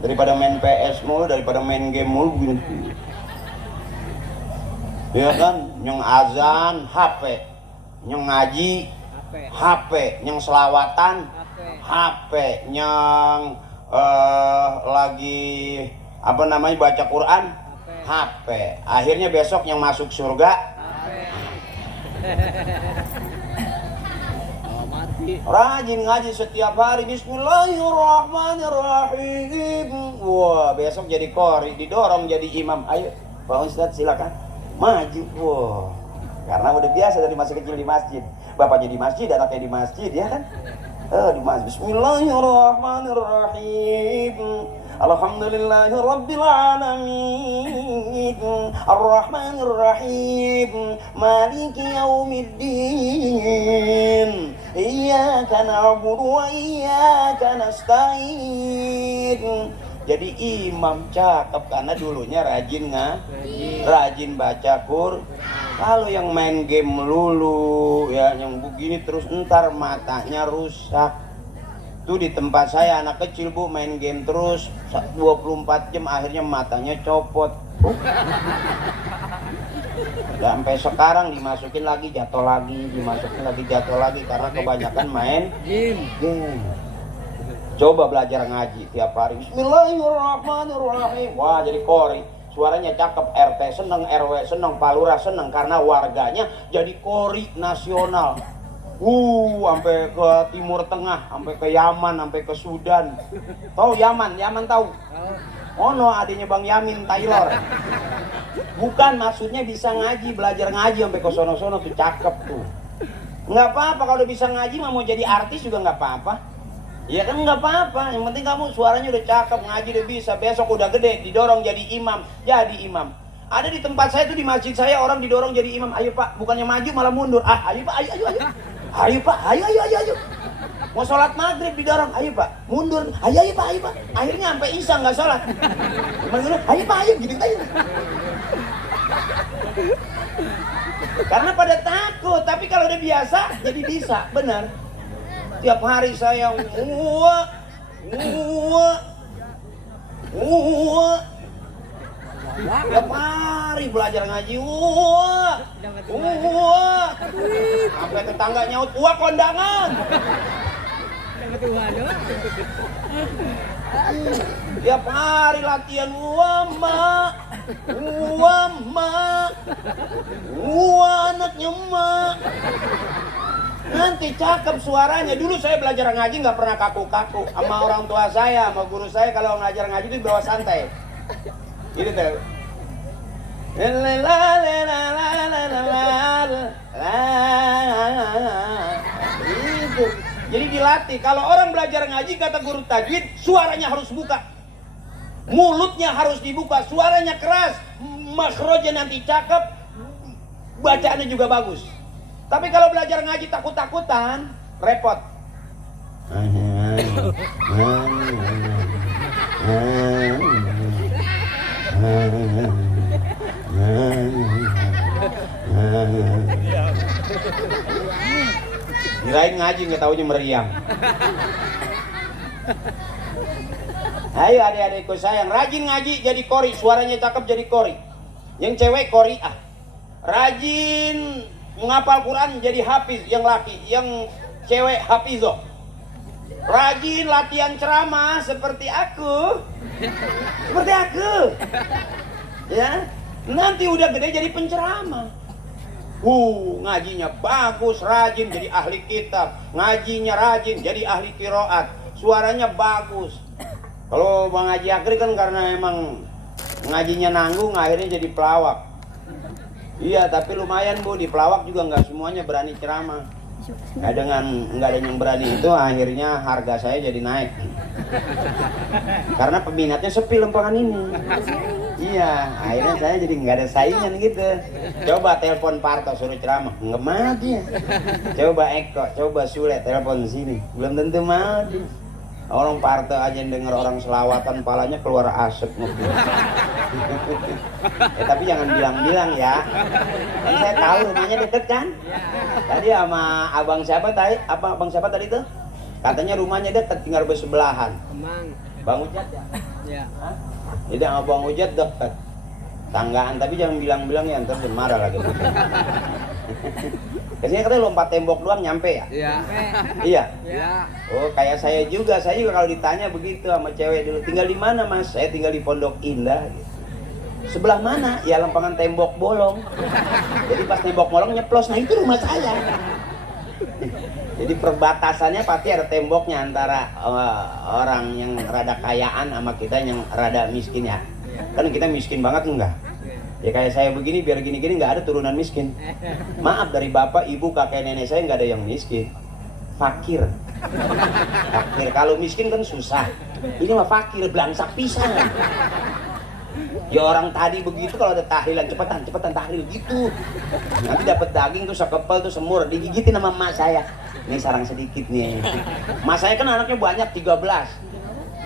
daripada main PS mulu, daripada main game mulu begini. Ya kan, nyong azan HP, nyong ngaji HP, nyong selawatan HP, nyong lagi apa namanya baca Quran HP. Akhirnya besok yang masuk surga rajin ngaji setiap hari Bismillahirrahmanirrahim. Wah, besok jadi qori, didorong jadi imam. Ayo Pak Ustadz silakan maju. Wah, karena udah biasa dari masih kecil di masjid, bapaknya di masjid, anaknya di masjid, ya kan? Di masjid. Bismillahirrahmanirrahim. Alhamdulillahirabbil alamin. Arrahmanirrahim. Maliki yaumiddin. Iyyaka na'budu wa iyyaka nasta'in. Jadi imam cakep karena dulunya rajin rajin baca Quran. Kalau yang main game melulu ya, yang begini terus ntar matanya rusak. Tuh di tempat saya anak kecil Bu main game terus 24 jam, akhirnya matanya copot. Sampai sekarang dimasukin lagi jatuh lagi, dimasukin lagi jatuh lagi karena kebanyakan main game. Coba belajar ngaji tiap hari. Bismillahirrahmanirrahim. Wah, jadi qori. Suaranya cakep, RT seneng, RW seneng, Pak Lurah seneng karena warganya jadi qori nasional. Sampai ke Timur Tengah, sampai ke Yaman, sampai ke Sudan. Tahu Yaman? Yaman tahu? No, adiknya Bang Yamin Taylor. Bukan, maksudnya bisa ngaji, belajar ngaji sampai ke sono-sono tuh cakep tuh. Nggak apa-apa kalau udah bisa ngaji, mau jadi artis juga nggak apa-apa. Ya kan nggak apa-apa, yang penting kamu suaranya udah cakep, ngaji udah bisa, besok udah gede, didorong jadi imam. Ada di tempat saya tuh, di masjid saya orang didorong jadi imam. Ayo Pak, bukannya maju malah mundur. Ayo Pak, ayo. Ayo Pak, ayo. Mau sholat maghrib didorong, ayo Pak, mundur. Ayo Pak. Akhirnya sampai isya nggak sholat. Ayo Pak, ayo gitu ayo. Karena pada takut, tapi kalau udah biasa jadi bisa, benar. Tiap hari saya tiap hari belajar ngaji, sampai tetangga nyaut, kondangan. Tiap hari latihan, anaknya mak. Nanti cakep suaranya. Dulu saya belajar ngaji nggak pernah kaku-kaku. Sama orang tua saya, sama guru saya kalau ngajar ngaji itu bawa santai. Ini tuh. Itu. Jadi dilatih. Kalau orang belajar ngaji kata guru tajwid, suaranya harus buka. Mulutnya harus dibuka, suaranya keras, makhrajnya nanti cakep, bacaannya juga bagus. Tapi kalau belajar ngaji takut-takutan, repot. Kirain ngaji nggak taunya meriang. Ayo adik-adikku sayang, rajin ngaji jadi qori, suaranya cakep jadi qori. Yang cewek qori'ah. Rajin menghafal Quran jadi hafiz, yang laki, yang cewek hafizoh. Rajin latihan ceramah seperti aku. Seperti aku. Ya, nanti udah gede jadi penceramah. Ngajinya bagus, rajin jadi ahli kitab, ngajinya rajin jadi ahli qiraat, suaranya bagus. Kalau Bang Haji Akri kan karena emang ngajinya nanggung, akhirnya jadi pelawak. Iya, tapi lumayan Bu, di pelawak juga nggak semuanya berani ceramah. Nah, dengan nggak ada yang berani itu, akhirnya harga saya jadi naik. Karena peminatnya sepi Lempangan ini. Iya, akhirnya saya jadi nggak ada saingan gitu. Coba telepon Parto suruh ceramah, nggak mau dia. Coba Eko, coba Sule telepon sini, belum tentu mau dia. Orang Parto aja yang denger orang selawatan, palanya keluar asap mobil. Tapi jangan bilang-bilang ya. Kan saya tahu rumahnya deket kan. Tadi sama abang siapa tadi? Abang siapa tadi tuh? Katanya rumahnya deket, tinggal bersebelahan. Bang Ujat ya? Ya. Jadi sama Bang Ujat deket. Tanggaan, tapi jangan bilang-bilang ya, ntar dia marah lagi. Biasanya katanya lompat tembok doang nyampe ya? Iya. Iya? Ya. Oh, kayak saya juga kalau ditanya begitu sama cewek dulu, tinggal di mana Mas? Saya tinggal di Pondok Indah. Sebelah mana? Ya Lempangan tembok bolong. Jadi pas tembok bolong nyeplos, nah itu rumah saya. Jadi perbatasannya pasti ada temboknya antara orang yang rada kayaan sama kita yang rada miskin ya. Kan kita miskin banget enggak? Ya kayak saya begini, biar gini-gini nggak ada turunan miskin. Maaf, dari bapak, ibu, kakek, nenek saya nggak ada yang miskin. Fakir. Fakir. Kalau miskin kan susah. Ini mah fakir, belangsak pisan. Ya orang tadi begitu, kalau ada tahlilan cepetan tahlil gitu. Nanti dapat daging tuh sekepel tuh semur, digigitin sama emak saya. Ini sarang sedikit nih. Emak saya kan anaknya banyak, 13.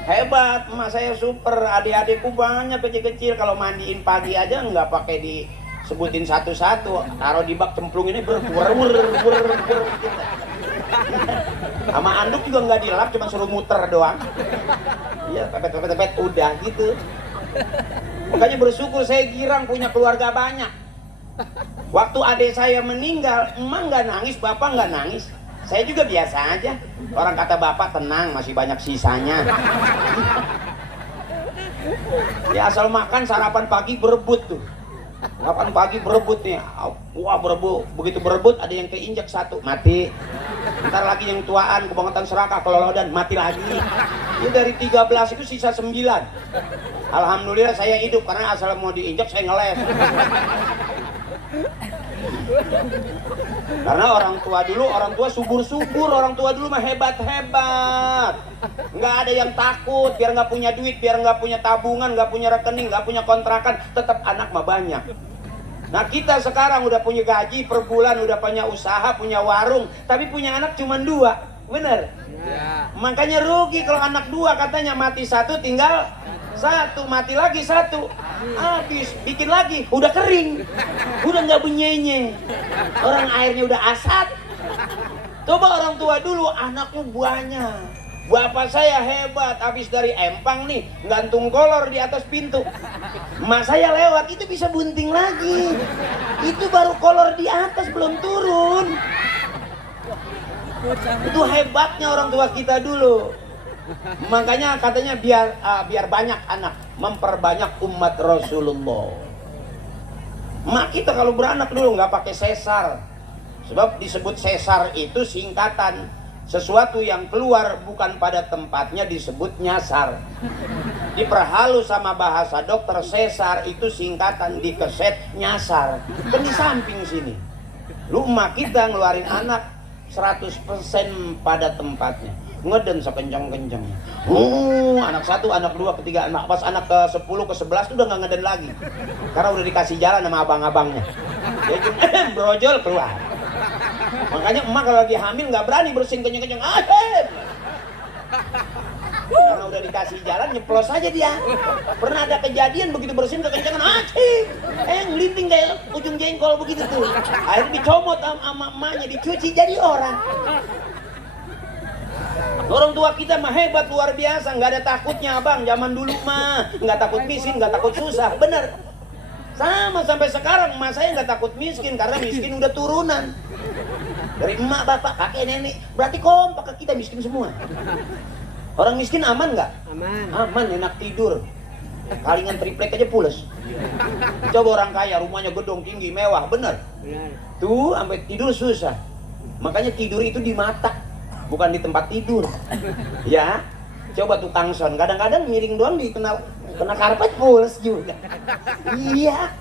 Hebat, emak saya super, adik-adikku banyak kecil-kecil. Kalau mandiin pagi aja nggak pakai disebutin satu-satu, taruh di bak cemplung ini gitu. Sama anduk juga nggak dilap, cuma suruh muter doang. Iya, pepet udah gitu. Makanya bersyukur saya girang punya keluarga banyak. Waktu adik saya meninggal, emak nggak nangis, bapak nggak nangis. Saya juga biasa aja. Orang kata bapak tenang, masih banyak sisanya. Ya asal makan sarapan pagi berebut tuh. Sarapan pagi berebut nih. Wah berebut. Begitu berebut ada yang keinjak satu, mati. Ntar lagi yang tuaan, kebangetan serakah, kelolodan, mati lagi. Ini dari 13 itu sisa 9. Alhamdulillah saya hidup karena asal mau diinjak saya ngeles. Karena orang tua subur-subur, orang tua dulu mah hebat-hebat. Nggak ada yang takut, biar nggak punya duit, biar nggak punya tabungan, nggak punya rekening, nggak punya kontrakan, tetap anak mah banyak. Nah kita sekarang udah punya gaji per bulan, udah punya usaha, punya warung, tapi punya anak cuma 2, bener? Ya. Makanya rugi kalau anak 2, katanya mati 1 tinggal 1, mati lagi 1, habis bikin lagi udah kering, udah nggak bunyinya, orang airnya udah asat. Coba orang tua dulu anaknya banyak. Bapak saya hebat, habis dari empang nih gantung kolor di atas pintu. Emak saya lewat itu bisa bunting lagi, itu baru kolor di atas belum turun. Itu hebatnya orang tua kita dulu. Makanya katanya biar banyak anak, memperbanyak umat Rasulullah. Mak kita kalau beranak dulu nggak pakai sesar, sebab disebut sesar itu singkatan sesuatu yang keluar bukan pada tempatnya disebut nyasar. Diperhalus sama bahasa dokter, sesar itu singkatan dikeset nyasar. Kan di samping sini. Lu mak kita ngeluarin anak 100% pada tempatnya. Ngeden sekencang-kencangnya. Anak 1, anak 2, ketiga, anak pas anak ke 10, ke 11 itu udah nggak ngeden lagi. Karena udah dikasih jalan sama abang-abangnya. Dia cuma brojol keluar. Makanya emak kalau lagi hamil nggak berani bersin kencang-kencang. Karena udah dikasih jalan nyeplos aja dia. Pernah ada kejadian begitu bersin kekencangan, ngelinting kayak ujung jengkol begitu tuh. Akhirnya dicomot sama emaknya, dicuci jadi orang. Orang tua kita mah hebat luar biasa, nggak ada takutnya abang. Zaman dulu mah nggak takut miskin, nggak takut susah, bener. Sama sampai sekarang emak saya nggak takut miskin karena miskin udah turunan dari emak, bapak, kakek, nenek. Berarti kompak kita miskin semua. Orang miskin aman nggak? Aman. Aman, enak tidur. Kalingan triplek aja pules. Coba orang kaya rumahnya gedung tinggi mewah, bener. Benar. Tuh sampai tidur susah. Makanya tidur itu di mata, bukan di tempat tidur. Ya, coba tukang son, kadang-kadang miring doang kena karpet pules juga. Iya,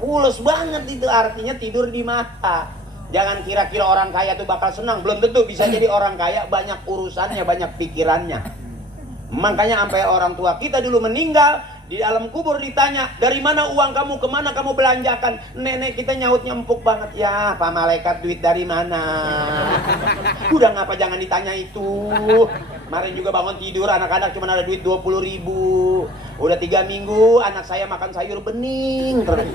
pules banget itu artinya tidur di mata. Jangan kira-kira orang kaya tuh bakal senang, belum tentu. Bisa jadi orang kaya banyak urusannya, banyak pikirannya. Makanya sampai orang tua kita dulu meninggal, di dalam kubur ditanya, dari mana uang kamu, kemana kamu belanjakan? Nenek kita nyautnya empuk banget, ya Pak Malaikat duit dari mana? Udah ngapa jangan ditanya itu. Kemarin juga bangun tidur, anak-anak cuma ada duit 20.000. Udah 3 minggu anak saya makan sayur bening terus.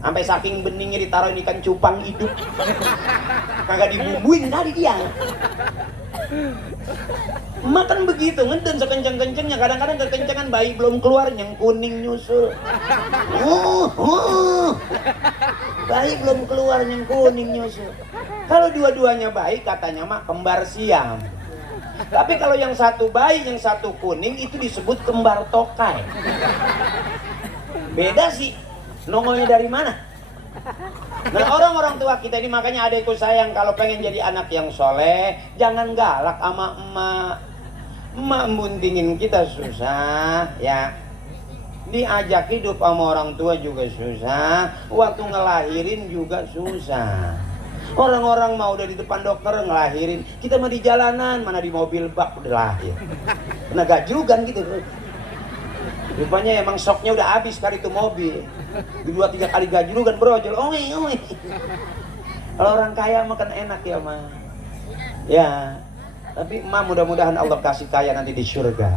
Sampai saking beningnya ditaruh ikan cupang hidup. Kagak dibumbuin tadi dia. Makan begitu, ngeden sekencang-kencangnya. Kadang-kadang kekencangan bayi belum keluar, yang kuning nyusul. Bayi belum keluar, yang kuning nyusul. Kalau dua-duanya baik, katanya mah kembar siam. Tapi kalau yang satu bayi, yang satu kuning, itu disebut kembar tokai. Beda sih, nongolnya dari mana? Nah, orang-orang tua kita ini makanya adekku sayang, kalau pengen jadi anak yang soleh, jangan galak sama emak. Emak buntingin kita susah, ya. Diajak hidup sama orang tua juga susah, waktu ngelahirin juga susah. Orang-orang mau udah di depan dokter ngelahirin, kita mah di jalanan, mana di mobil bak udah lahir. Kena gajrugan gitu. Rupanya emang shocknya udah habis kali itu mobil. 2-3 kali gajrugan brojol. Oi. Kalau orang kaya makan enak ya mah. Ya, tapi emak mudah-mudahan Allah kasih kaya nanti di surga.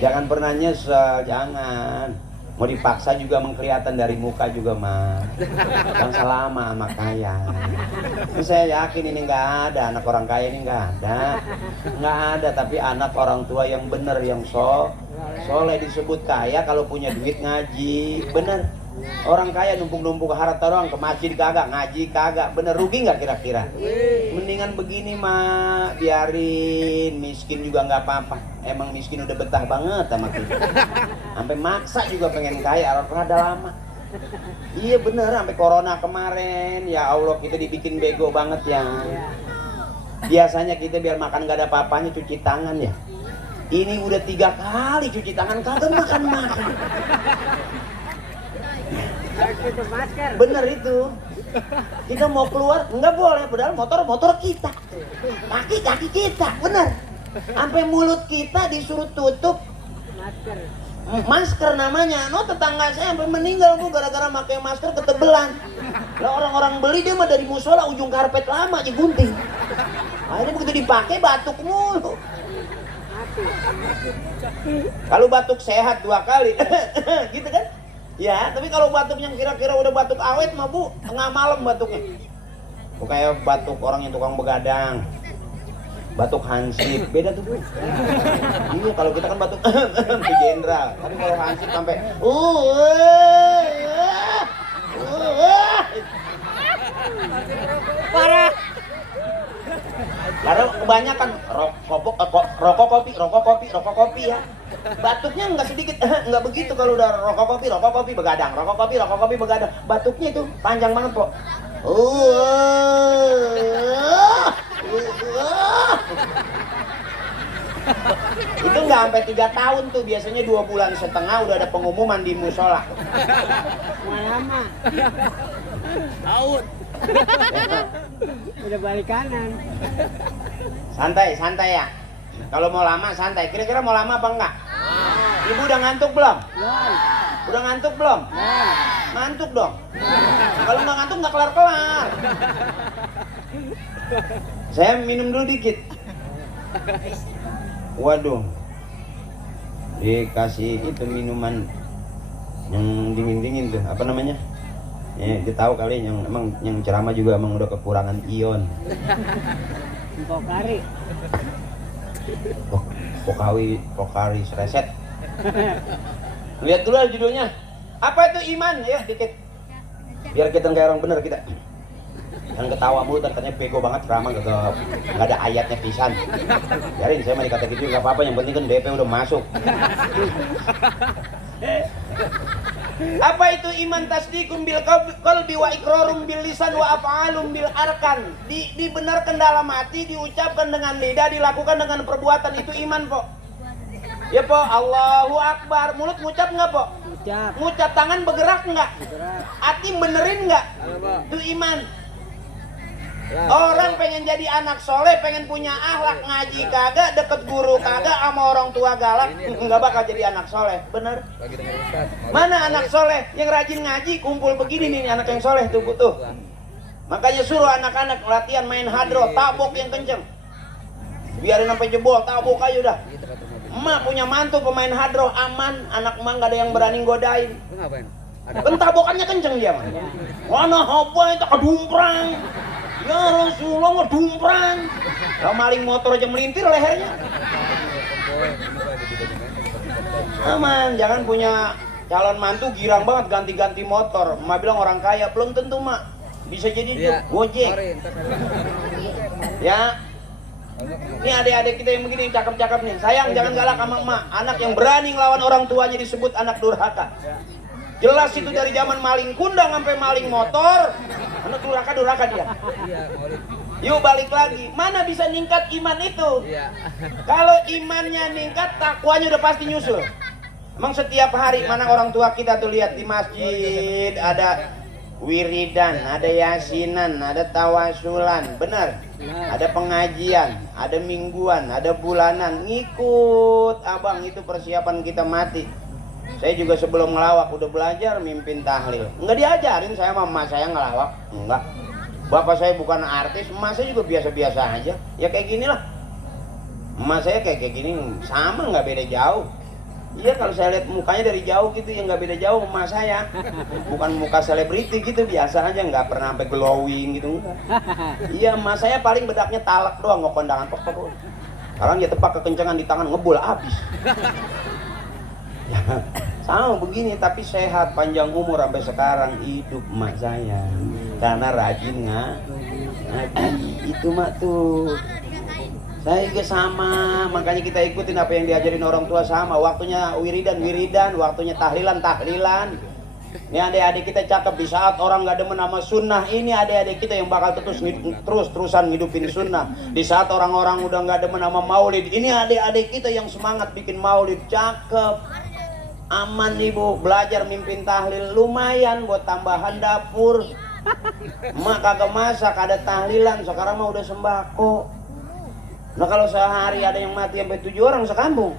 Jangan pernah nyesel, jangan. Mau dipaksa juga kelihatan dari muka juga mah. Yang selama sama kaya. Ini saya yakin ini nggak ada anak orang kaya, ini nggak ada. Tapi anak orang tua yang bener, yang soleh disebut kaya kalau punya duit ngaji, bener. Orang kaya numpuk-numpuk harta doang, ke masjid kagak, ngaji kagak, bener. Rugi nggak kira-kira? Mendingan begini mah, biarin miskin juga nggak apa-apa. Emang miskin udah betah banget sama kita. Sampai maksa juga pengen kaya, rada lama. Iya bener, sampai corona kemarin, ya Allah kita dibikin bego banget ya. Biasanya kita biar makan nggak ada apa-apanya cuci tangan ya. Ini udah 3 kali cuci tangan, kagak makan. Bener itu. Kita mau keluar nggak boleh, padahal motor kita, kaki kita, bener. Sampai mulut kita disuruh tutup masker namanya. No, tetangga saya sampai meninggal bu gara-gara pakai masker ketebelan. Lah orang-orang beli dia mah dari musola ujung karpet lama aja gunting. Akhirnya begitu dipakai batuk mulu. Kalau batuk sehat 2 kali, gitu kan? Ya, tapi kalau batuk yang kira-kira udah batuk awet mah bu, tengah malam batuknya. Kayak batuk orang yang tukang begadang, batuk hansip, beda tuh bu. Iya, kalau kita kan batuk di jenderal, tapi kalau hansip sampai Parah. karena kebanyakan rokok kopi ya. Batuknya nggak sedikit, nggak begitu kalau udah rokok kopi begadang, batuknya itu panjang banget kok. Itu nggak sampai 3 tahun tuh, biasanya 2,5 bulan udah ada pengumuman di musola. Lama. Out. Udah balik kanan. Santai ya. Kalau mau lama santai. Kira-kira mau lama apa enggak? Ibu udah ngantuk belum? Udah ngantuk belum? Ngantuk dong. Kalau nggak ngantuk nggak kelar-kelar. Saya minum dulu dikit. Waduh. Dikasih itu minuman yang dingin-dingin tuh, apa namanya? Ya, dia tahu kali yang ceramah juga emang udah kekurangan ion. Pokari. Pokari reset. Lihat dulu judulnya. Apa itu iman? Ya dikit. Biar kita kayak orang bener kita. Jangan ketawa mulu, katanya bego banget ceramah nggak ada ayatnya pisan. Biarin, saya mah dikata gitu nggak apa-apa, yang penting kan DP udah masuk. Apa itu iman? Tasdiqum bil qalbi wa iqrarum bil lisan wa af'alum bil arkan. Dibenarkan dalam hati, diucapkan dengan lidah, dilakukan dengan perbuatan, itu iman, po. Ya, po, Allahu Akbar. Mulut ngucap nggak, po? Ucap. Ngucap, tangan bergerak nggak? Bergerak. Hati benerin nggak? Itu iman. Orang pengen jadi anak soleh, pengen punya akhlak, ngaji kagak, deket guru kagak, sama orang tua galak, nggak bakal jadi anak soleh. Bener? Mana anak soleh yang rajin ngaji, kumpul begini nih anak yang soleh tuh butuh. Makanya suruh anak-anak latihan main hadro, tabok yang kenceng. Biarin sampai jebol, tabok aja udah. Emak punya mantu pemain hadro, aman, anak emak nggak ada yang berani godain. Kan tabokannya kenceng dia mah. Mana apa itu kedumprang? Ya Rasulullah ngedumprang. Lah maling motor aja melintir lehernya. Aman, jangan punya calon mantu girang banget ganti-ganti motor. Emak bilang orang kaya, belum tentu mak. Bisa jadi tuh Gojek. Ya. Ini adik-adik kita yang begini cakep-cakep nih. Sayang jangan galak sama emak. Anak yang berani ngelawan orang tuanya disebut anak durhaka. Jelas itu dari zaman maling kundang sampai maling motor. Anak durhaka dia. Yuk balik lagi. Mana bisa ningkat iman itu? Kalau imannya ningkat, takwanya udah pasti nyusul. Emang setiap hari mana orang tua kita tuh lihat di masjid ada wiridan, ada yasinan, ada tawasulan, benar? Ada pengajian, ada mingguan, ada bulanan. Ngikut abang, itu persiapan kita mati. Saya juga sebelum ngelawak udah belajar mimpin tahlil. Enggak diajarin saya sama emak saya ngelawak, enggak. Bapak saya bukan artis, emak saya juga biasa-biasa aja. Ya kayak gini lah. Emak saya kayak gini, sama nggak beda jauh. Iya kalau saya lihat mukanya dari jauh gitu ya nggak beda jauh emak saya. Bukan muka selebriti gitu, biasa aja, nggak pernah sampai glowing gitu enggak. Iya emak saya paling bedaknya talak doang, nggak kondangan pok. Sekarang dia tepak kekencangan di tangan ngebul habis. Ya, sama begini tapi sehat, panjang umur sampai sekarang hidup emak saya karena rajin ngaji. Itu mak tuh. Saya juga sama, makanya kita ikutin apa yang diajarin orang tua sama. Waktunya wiridan, waktunya tahlilan. Ini adik-adik kita cakep, di saat orang gak demen sama sunnah, ini adik-adik kita yang bakal terus-terusan ngidupin sunnah. Di saat orang-orang udah gak demen sama maulid, ini adik-adik kita yang semangat bikin maulid, cakep. Aman ibu, belajar mimpin tahlil lumayan buat tambahan dapur. Emak kagak masak, ada tahlilan, sekarang mah udah sembako. Nah kalau sehari ada yang mati sampai 7 orang sekampung,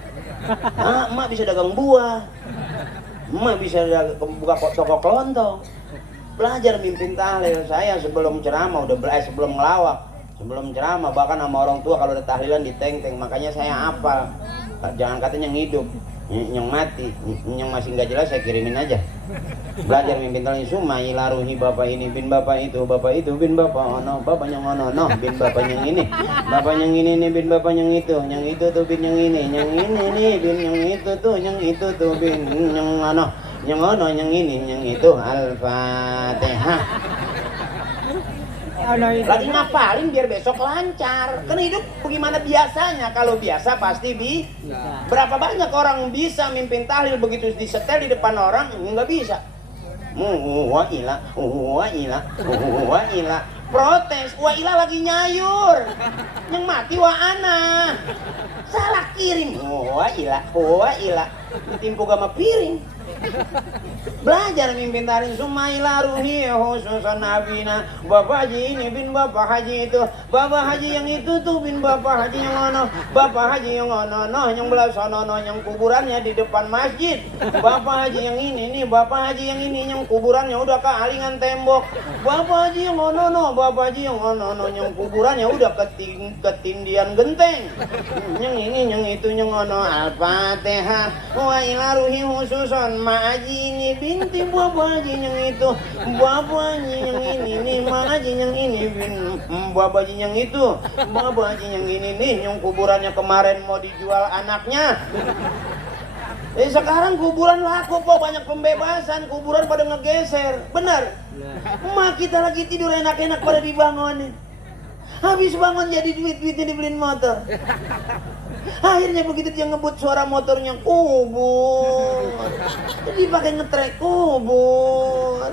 nah, emak bisa dagang buah, emak bisa buka toko kelontong. Belajar mimpin tahlil. Saya sebelum ceramah sebelum ngelawak, sebelum ceramah bahkan sama orang tua kalau ada tahlilan diteng-teng. Makanya saya hafal. Jangan katanya ngidup, yang mati, yang masih nggak jelas saya kirimin aja. Belajar mimpin tahlil sumai laruhi bapak ini bin bapak itu bin bapak ono bapak yang ono no bin bapak yang ini nih bin bapak yang itu tuh bin yang ini nih bin yang itu tuh bin yang ono yang ini yang itu. Al-Fatihah. Lagi ngapalin biar besok lancar. Kan hidup bagaimana biasanya? Kalau biasa pasti bisa. Berapa banyak orang bisa mimpin tahlil begitu disetel di depan orang nggak bisa. Wa ila. Protes, wa ila lagi nyayur. Yang mati wa ana. Salah kirim. Wa ila. Ditimpu sama piring. Belajar mimpin tahlil sumaila ruhi khususan nabina. Bapak haji ini bin bapak haji itu, bapak haji yang itu tuh bin bapak haji yang ono, bapak haji yang ono yang belah sono yang kuburannya di depan masjid. Bapak haji yang ini nih, bapak haji yang ini yang kuburannya udah kealingan tembok. Bapak haji yang ono bapak haji yang ono yang kuburannya udah ketindian genteng. Yang ini yang itu yang ono. Al-Fatihah. Wa ila ruhi khususan Haji ini binti bapak haji yang itu, bapak haji yang ini nih, mak haji yang ini bin bapak haji yang itu, bapak haji yang ini nih, yang kuburannya kemarin mau dijual anaknya. Sekarang kuburan laku kok, banyak pembebasan, kuburan pada ngegeser. Bener? Emak kita lagi tidur enak-enak pada dibangunin. Habis bangun jadi duit-duitnya dibeliin motor. Akhirnya begitu dia ngebut suara motornya kubur. Jadi pakai ngetrek kubur.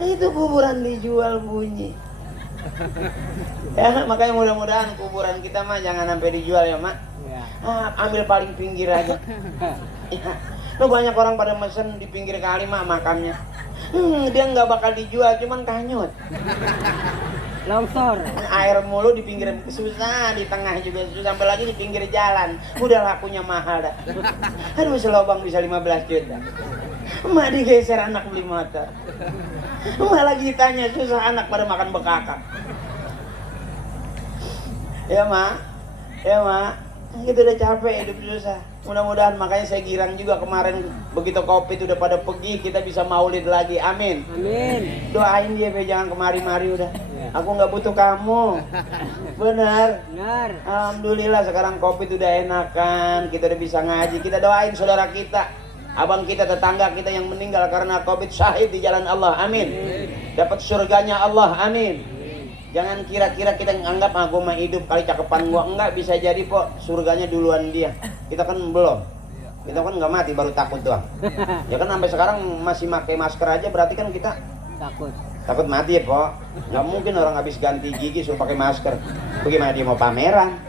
Itu kuburan dijual bunyi. Ya, makanya mudah-mudahan kuburan kita mah jangan sampai dijual ya, Mak. Ambil paling pinggir aja. Ya. Lu banyak orang pada mesen di pinggir kali Mak makamnya. Dia nggak bakal dijual, cuman kanyut. Longsor. Air mulu di pinggir, susah, di tengah juga susah, sampai lagi di pinggir jalan. Udah lakunya mahal dah. Aduh, selobang bisa 15 juta. Emak digeser anak beli motor. Emak lagi ditanya, susah anak pada makan bekakak. Ya Mak, ya Mak, kita udah capek hidup susah. Mudah-mudahan, makanya saya girang juga kemarin begitu Covid udah pada pergi, kita bisa maulid lagi. Amin. Amin. Doain dia, be, jangan kemari-mari udah. Aku nggak butuh kamu. Benar. Benar. Alhamdulillah sekarang Covid udah enakan, kita udah bisa ngaji. Kita doain saudara kita, abang kita, tetangga kita yang meninggal karena Covid, syahid di jalan Allah. Amin. Dapat surganya Allah. Amin. Jangan kira-kira kita anggap aku mah hidup kali cakepan gua. Enggak, bisa jadi kok surganya duluan dia. Kita kan belum. Kita kan nggak mati, baru takut doang. Ya kan sampai sekarang masih pakai masker aja, berarti kan kita takut mati ya, Pok. Nggak mungkin orang habis ganti gigi suruh pakai masker. Bagaimana dia mau pameran?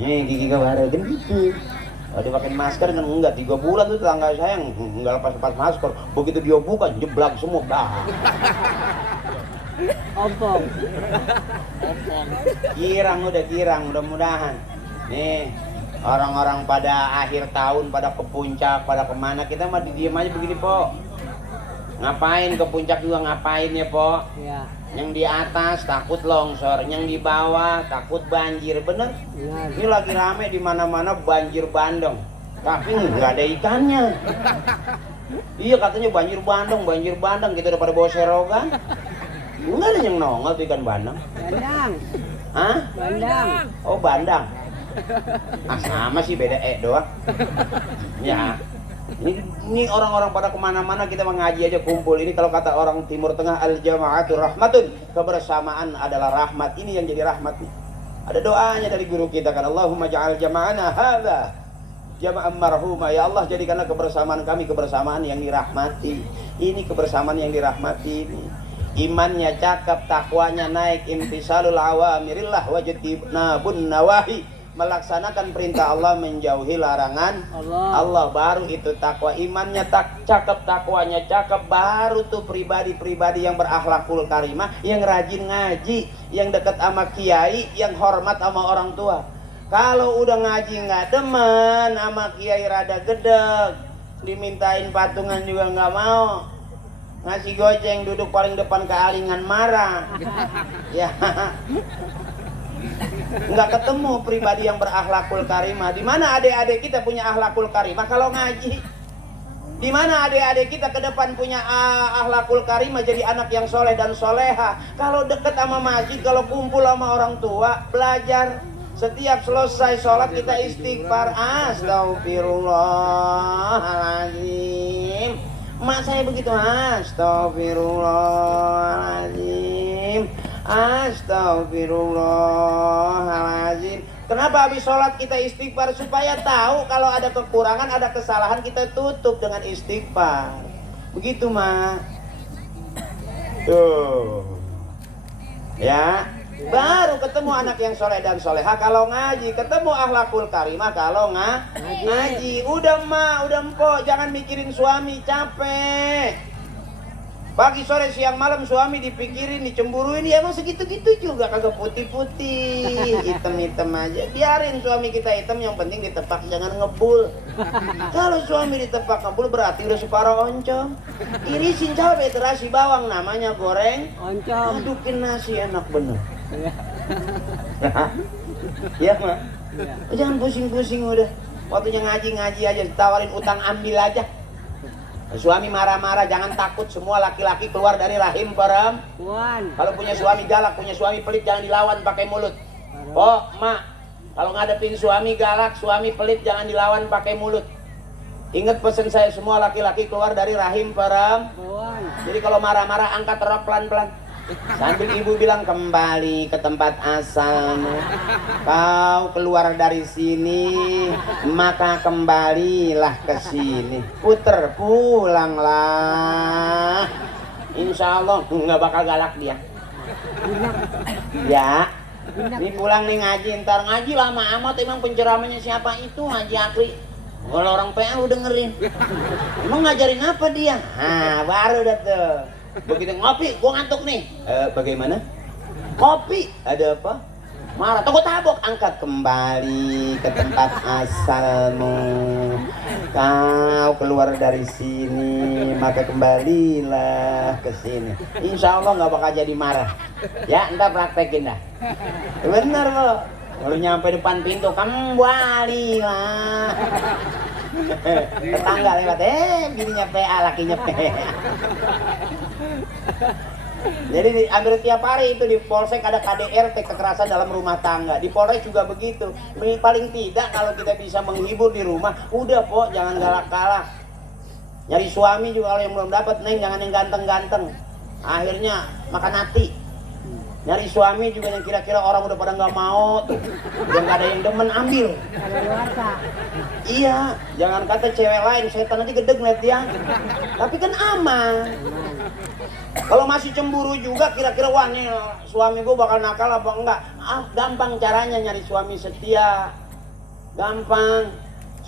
Nih gigi gue baru kan gitu. Kalau dia pakai masker kan enggak, 3 bulan tuh tetangga saya nggak lepas masker. Begitu dia buka, jeblak semua. Ompong. Girang, udah girang, mudah-mudahan. Nih, orang-orang pada akhir tahun, pada ke puncak, pada kemana, kita mah diem aja begini, Po. Ngapain ke puncak juga ngapain ya, Po? Ya. Yang di atas takut longsor, yang di bawah takut banjir, bener? Benar. Ini lagi rame di mana-mana banjir bandang, tapi nggak ada ikannya. Iya katanya banjir bandang, kita udah pada bawa serogan. Nggak ada yang nongol tuh ikan bandang. Bandang. Hah? Bandang. Oh bandang. Sama sih, beda doang. Ya. Ini orang-orang pada kemana-mana, kita mengaji aja kumpul. Ini kalau kata orang Timur Tengah, al-jama'atu rahmatun, kebersamaan adalah rahmat. Ini yang jadi rahmat nih. Ada doanya dari guru kita kan, Allahumma ja'al jama'ana hadza jama'an marhuma. Ya Allah, jadikanlah kebersamaan kami kebersamaan yang dirahmati. Ini kebersamaan yang dirahmati ini. Imannya cakep, takwanya naik, imtisalul awamirillah wajtibnabun nawahi, melaksanakan perintah Allah, menjauhi larangan Allah. Baru itu takwa. Imannya cakep, takwanya cakep, baru tuh pribadi-pribadi yang berakhlakul karimah, yang rajin ngaji, yang dekat sama kiai, yang hormat sama orang tua. Kalau udah ngaji nggak demen, sama kiai rada gedeg, dimintain patungan juga nggak mau, ngasih goceng, duduk paling depan kealingan, marah. Ya, nggak ketemu pribadi yang berakhlakul karimah. Di mana adik-adik kita punya akhlakul karimah kalau ngaji? Di mana adik-adik kita ke depan punya akhlakul karimah, jadi anak yang soleh dan soleha? Kalau deket sama masjid, kalau kumpul sama orang tua, belajar. Setiap selesai sholat kita istighfar, astagfirullahaladzim. Mak saya begitu, astagfirullahaladzim, astagfirullahaladzim. Kenapa habis sholat kita istighfar? Supaya tahu kalau ada kekurangan, ada kesalahan, kita tutup dengan istighfar. Begitu, Mak. Tuh. Ya, baru ketemu anak yang soleh dan soleha kalau ngaji, ketemu akhlakul karimah kalau ngaji. Udah Mak, udah Mpok, jangan mikirin suami, capek. Pagi sore siang malam suami dipikirin, dicemburuin, ya emang segitu-gitu juga, kagak putih-putih, hitam-hitam aja. Biarin suami kita hitam, yang penting ditepak, jangan ngebul. Kalau suami ditepak ngebul berarti udah separuh oncom. Irisin cabai, terasi bawang, namanya goreng Oncom. adukin nasi, enak bener. Ya Mak, jangan pusing-pusing udah. Waktunya ngaji-ngaji aja, tawarin utang ambil aja. Suami marah-marah, jangan takut, semua laki-laki keluar dari rahim perempuan. Kalau punya suami galak, punya suami pelit, jangan dilawan pakai mulut. Oh, Mak, kalau ngadepin suami galak, suami pelit, jangan dilawan pakai mulut. Ingat pesan saya, semua laki-laki keluar dari rahim perempuan. Jadi kalau marah-marah angkat rok pelan-pelan. Sambil ibu bilang kembali ke tempat asalmu. Kau keluar dari sini, maka kembalilah ke sini. Puter pulanglah. Insya Allah nggak bakal galak dia. Ya. Ini pulang nih ngaji, ntar ngaji lama amat. Emang penceramanya siapa itu? Haji Akri. Kalau orang PA lu dengerin. Emang ngajarin apa dia? Nah, baru dah tuh. Begitu ngopi, gua ngantuk nih. Bagaimana? Kopi, ada apa? Marah, toko tabok, angkat kembali ke tempat asalmu. Kau keluar dari sini, maka kembalilah ke sini. Insya Allah nggak bakal jadi marah. Ya, ntar praktekin dah. Bener lo. Kalau nyampe depan pintu, kembalilah. Tetangga lewat, bininya PA, lakinya PA. Jadi hampir tiap hari itu di Polsek ada KDRT, kekerasan dalam rumah tangga. Di Polres juga begitu. Paling tidak kalau kita bisa menghibur di rumah, udah po, jangan galak-galak. Nyari suami juga kalau yang belum dapat, neng jangan yang ganteng-ganteng. Akhirnya makan hati. Nyari suami juga yang kira-kira orang udah pada nggak mau tuh, udah nggak ada yang demen, ambil. Iya, jangan kata cewek lain, setan aja gede ngeliat dia. Tapi kan aman. Kalau masih cemburu juga, kira-kira wah nih suami gue bakal nakal apa enggak? Gampang caranya nyari suami setia, gampang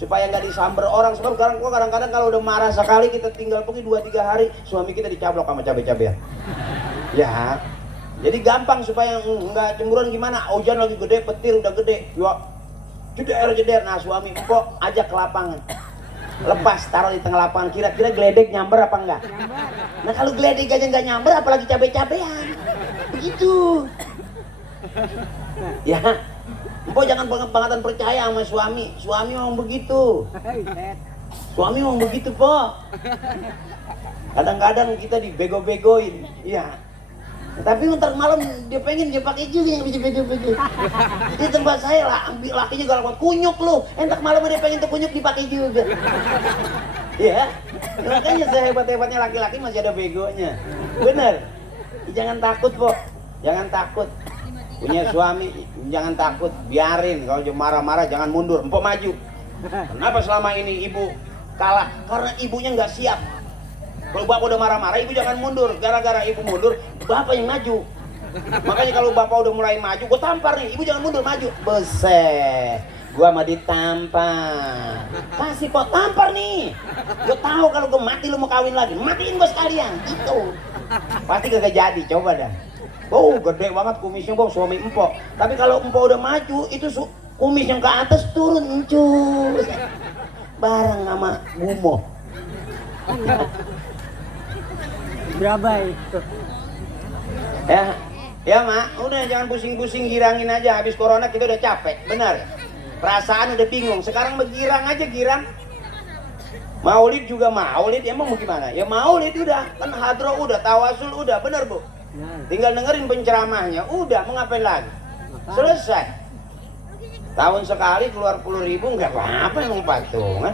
supaya nggak disamber orang. Sebab kadang-kadang kalau udah marah sekali, kita tinggal pergi 2-3 hari, suami kita dicablok sama cabai-cabean. Ya. Jadi gampang supaya nggak cemburuan. Gimana? Hujan lagi gede, petir udah gede, yuk jeder. Nah suami empok ajak ke lapangan, lepas taruh di tengah lapangan. Kira-kira geledek nyamber apa enggak? Nah kalau geledek aja nggak nyamber, apalagi cabai-cabean. Begitu. Ya, empok jangan bangetan percaya sama suami. Suami memang begitu. Suami memang begitu, po. Kadang-kadang kita dibego-begoin, iya. Tapi ntar malam dia pengen dia pakai juga yang bego-bego. Di tempat saya lah, ambil lakinya galak banget, kunyuk lu. Entar malam dia pengen tuh kunyuk dipakai juga. Ya, makanya sehebat-hebatnya laki-laki masih ada begonya. Bener. Jangan takut, po. Jangan takut. Punya suami, jangan takut. Biarin kalau dia marah-marah, jangan mundur. Empok maju. Kenapa selama ini ibu kalah? Karena ibunya nggak siap. Kalau bapak udah marah-marah, ibu jangan mundur. Gara-gara ibu mundur, bapak yang maju. Makanya kalau bapak udah mulai maju, gue tampar nih. Ibu jangan mundur, maju. Beset, gue mah ditampar. Kasih kok tampar nih. Gue tahu kalau gue mati lu mau kawin lagi. Matiin gue sekalian. Itu pasti gak jadi. Coba dah. Oh gede banget kumisnya, bang, suami empok. Tapi kalau empok udah maju, itu kumis yang ke atas turun, encus. Bareng sama gumoh. Berabai. Ya mak, udah jangan pusing-pusing, girangin aja. Habis corona kita udah capek, benar. Perasaan udah bingung, sekarang begirang aja, girang. Maulid juga maulid, emang mau gimana? Ya maulid udah, kan hadroh udah, tawasul udah, bener bu? Tinggal dengerin penceramahnya, udah, mau ngapain lagi? Selesai. Tahun sekali keluar 10.000 nggak apa-apa, emang patungan.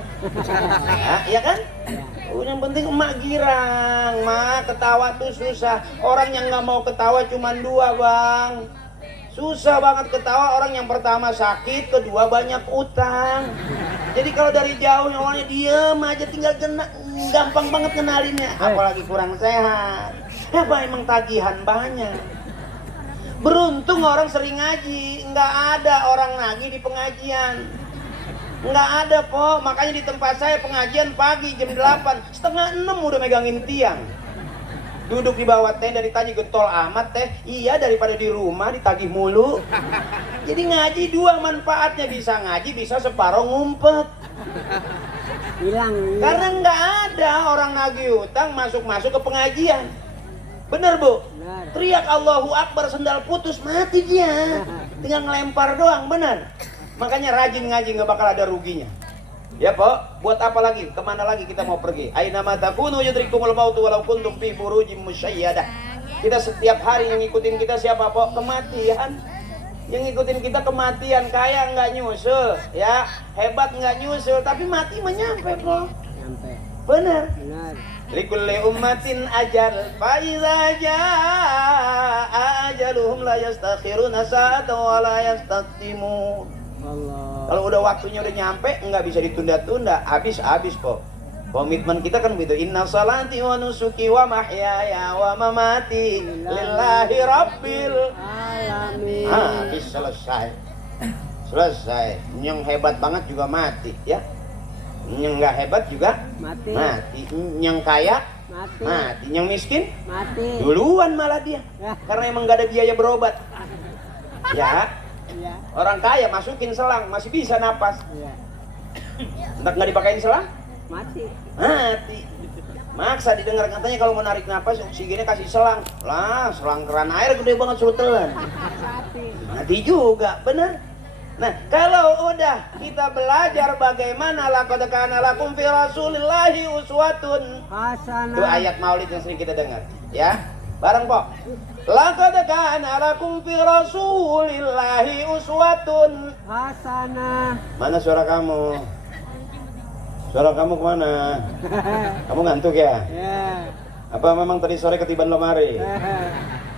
Ya kan? Yang penting emak girang, mak ketawa tuh susah. Orang yang nggak mau ketawa cuma 2 bang. Susah banget ketawa, orang yang pertama sakit, kedua banyak utang. Jadi kalau dari jauh orangnya diem aja, tinggal gampang banget kenalinnya. Apalagi kurang sehat. Apa emang tagihan banyak. Beruntung orang sering ngaji, nggak ada orang nagih di pengajian. Nggak ada po, makanya di tempat saya pengajian pagi jam 8, setengah 6 udah megangin tiang. Duduk di bawah tenda ditagih gentol amat teh, iya daripada di rumah ditagih mulu. Jadi ngaji 2 manfaatnya, bisa ngaji, bisa separuh ngumpet. Hilang. Karena nggak ada orang nagih utang masuk-masuk ke pengajian. Bener bu? Benar. Teriak Allahu Akbar, sendal putus, mati dia. Tinggal ngelempar doang, bener. Makanya rajin ngaji, nggak bakal ada ruginya. Ya po, buat apa lagi? Kemana lagi kita mau pergi? Aina ma takunu yudrikumul mautu walau kuntum fi burujim musyayyadah. Kita setiap hari yang ngikutin kita siapa po? Kematian. yang ngikutin kita kematian. Kaya nggak nyusul, ya hebat nggak nyusul, tapi mati menyampe kok. Sampai. Bener. Benar. Likulli ummatin ajal, fa iza jaa ajaluhum la yastakhiruna sa'atan wa la yastaqdimun. Allah. Kalau udah waktunya udah nyampe, nggak bisa ditunda-tunda, habis kok. Komitmen kita kan begitu. Inna salati wa nusuki wa mahyaya wa mamati lillahi rabbil Alamin. habis, selesai. Yang hebat banget juga mati, ya. Yang nggak hebat juga Mati. mati. Yang kaya Mati. mati. Yang miskin Mati. duluan malah dia, Ya. karena emang nggak ada biaya berobat. Ya, Iya. orang kaya masukin selang masih bisa napas. Iya. Nggak dipakein selang Mati. mati. Maksa didengar katanya kalau mau narik napas oksigennya kasih selang. Lah, selang keran air gede banget suruh telan. Mati. Mati juga, bener. Nah, kalau udah kita belajar bagaimana laqad kana lakum fi rasulillahi uswatun. Itu Hasanah. ayat Maulid yang sering kita dengar, ya. Bareng, Pok. Laqad kana lakum fi rasulillahi uswatun. Hasanah. Mana suara kamu? Suara kamu kemana? Kamu ngantuk ya? Ya. Apa memang tadi sore ketiban lemari?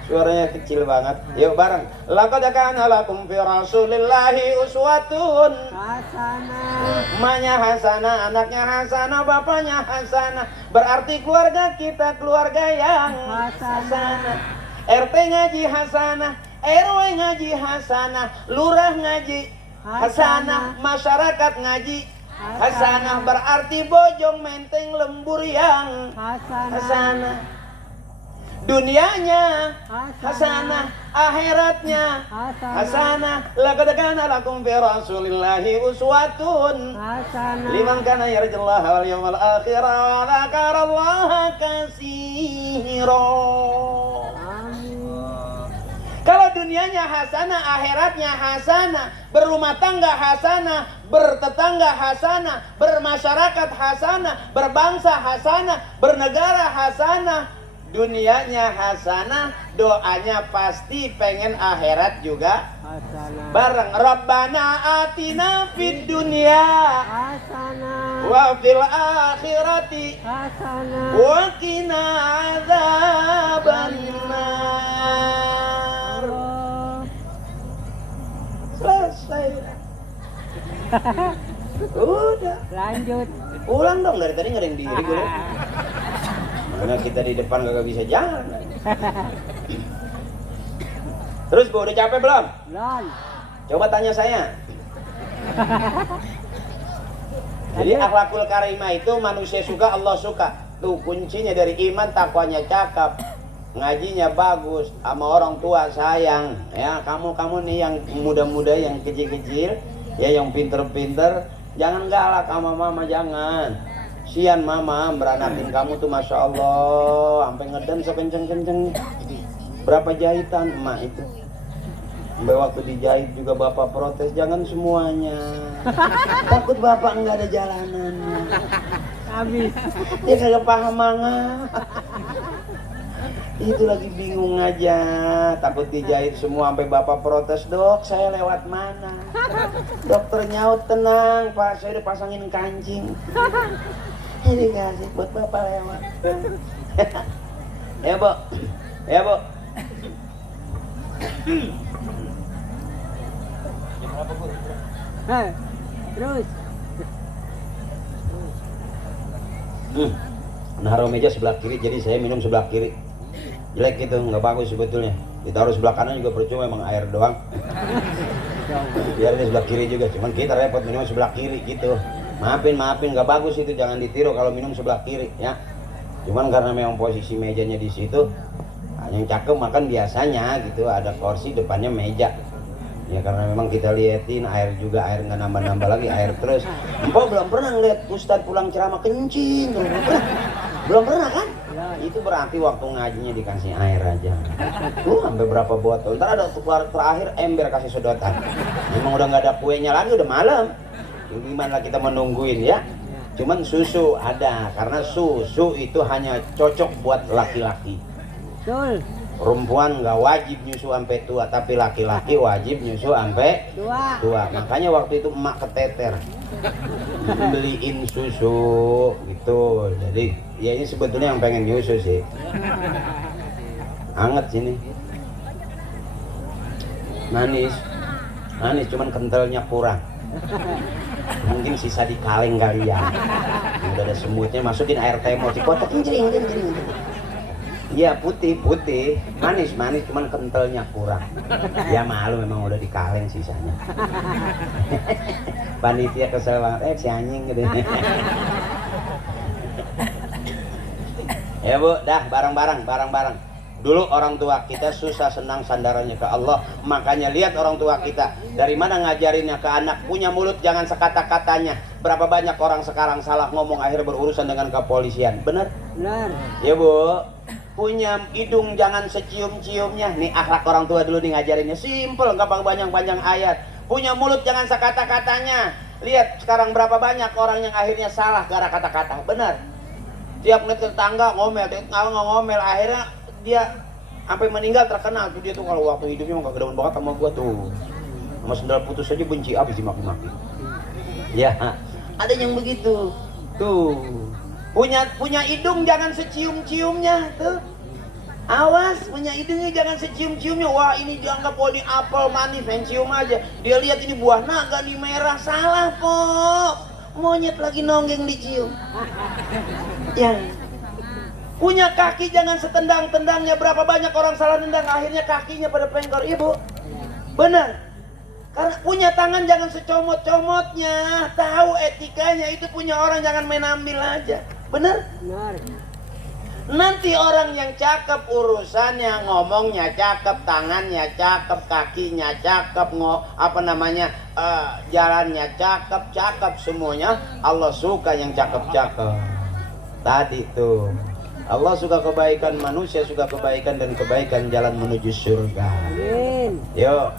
Suaranya kecil banget. Yuk bareng. Laqad kana lakum fi rasulillahi uswatun. Hasanah. Emaknya Hasanah, anaknya Hasanah, bapaknya Hasanah. Berarti keluarga kita keluarga yang Hasanah. RT ngaji Hasanah, RW ngaji Hasanah, lurah ngaji Hasanah, masyarakat ngaji Hasanah. Berarti Bojong Menteng Lembur yang Hasanah. Dunianya hasanah, akhiratnya hasanah. Laqad kana lakum fi rasulillahi uswatun Hasanah. liman kana yarjullaha wal yawmal akhir wa dzakarallaha katsira. Amin. Kalau dunianya hasanah, akhiratnya hasanah, berumah tangga hasanah, bertetangga hasanah, bermasyarakat hasanah, berbangsa hasanah, bernegara hasanah. Dunianya hasanah, doanya pasti pengen akhirat juga Hasanah. bareng. Rabbana atina fid dunya Hasanah. wa fil akhirati Hasanah. wa qina adzabannar. Allah. Selesai. Udah. Lanjut. Ulang dong, dari tadi nggak ada yang diri gue. Mana kita di depan gak bisa jalan. Terus Bu, udah capek belum? Belum. Coba tanya saya. Jadi akhlakul karimah itu manusia suka, Allah suka. Tuh kuncinya dari iman, takwanya cakep, ngajinya bagus, sama orang tua sayang. Ya, kamu nih yang muda-muda, yang kecil-kecil, ya yang pinter-pinter, jangan galak sama mama, jangan. Sian mama beranakin kamu tuh, masya Allah, sampai ngeden sekenceng-kenceng. Berapa jahitan emak itu? Sampai waktu dijahit juga bapak protes, jangan semuanya. Takut bapak nggak ada jalanan. Habis. Dia kagak paham manga. Itu lagi bingung aja, takut dijahit semua sampai bapak protes, dok saya lewat mana? Dokter nyaut, tenang pak, saya udah pasangin kancing. Ini kasih buat bapak lewat. Ya bu, ya bu. Hei. Terus. Naruh meja sebelah kiri, jadi saya minum sebelah kiri. Jelek gitu, nggak bagus sebetulnya. Ditaruh sebelah kanan juga percuma, emang air doang. Biar di sebelah kiri juga, cuman kita repot minum sebelah kiri gitu. Maafin, nggak bagus itu, jangan ditiru kalau minum sebelah kiri ya. Cuman karena memang posisi mejanya di situ, yang cakep makan biasanya gitu, ada kursi depannya meja. Ya karena memang kita liatin air juga, air nggak nambah-nambah lagi, air terus. Empok belum pernah ngeliat Ustadz pulang ceramah kencing, belum pernah kan? Itu berarti waktu ngajinya dikasih air aja. Tuh sampai berapa botol. Ntar ada keluar terakhir ember kasih sedotan. Memang udah nggak ada kuenya lagi, udah malam. Gimana kita menungguin ya? Cuman susu ada, karena susu itu hanya cocok buat laki-laki. Betul. Perempuan nggak wajib nyusu sampai tua, tapi laki-laki wajib nyusu sampai tua. Makanya waktu itu emak keteter beliin susu gitu. Jadi ya ini sebetulnya yang pengen nyusu sih. Anget sini. Manis. Manis cuman kentalnya kurang. Mungkin sisa di kaleng kali ya. Udah ada semutnya, masukin air teh mau dikotokin jering. Iya putih, manis, cuman kentalnya kurang. Ya malu memang udah di kaleng sisanya. Panitia kesel banget, si anjing gitu. Ya bu, dah bareng-bareng. Dulu orang tua kita susah senang sandarannya ke Allah. Makanya lihat orang tua kita dari mana ngajarinnya ke anak, punya mulut jangan sekata-katanya. Berapa banyak orang sekarang salah ngomong akhir berurusan dengan kepolisian. Benar? Ya bu. Punya hidung jangan secium-ciumnya. Nih akhlak orang tua dulu nih ngajarinnya simple, nggak panjang-panjang ayat. Punya mulut jangan sekata-katanya. Lihat sekarang berapa banyak orang yang akhirnya salah gara kata-kata. Benar. Tiap menit tetangga ngomel, akhirnya dia sampai meninggal terkenal tuh. Dia tuh kalau waktu hidupnya nggak kedemen banget sama gua tuh. Sama sendal putus aja benci abis dimaki-maki. Ya, ada yang begitu. Tuh. Punya hidung jangan secium-ciumnya tuh. Awas, punya hidungnya jangan secium-ciumnya. Wah ini dianggap ini apel manis, main cium aja. Dia lihat ini buah naga di merah, salah kok. Monyet lagi nonggeng dicium. Ya. Punya kaki jangan setendang-tendangnya. Berapa banyak orang salah nendang akhirnya kakinya pada pengkor. Ibu, benar. Karena punya tangan jangan secomot-comotnya. Tahu etikanya, itu punya orang jangan main ambil aja. Benar? Nanti orang yang cakep urusannya, ngomongnya cakep, tangannya cakep, kakinya cakep, jalannya cakep semuanya. Allah suka yang cakep-cakep. Tadi tuh Allah suka kebaikan, manusia suka kebaikan, dan kebaikan jalan menuju surga. Amin. Yuk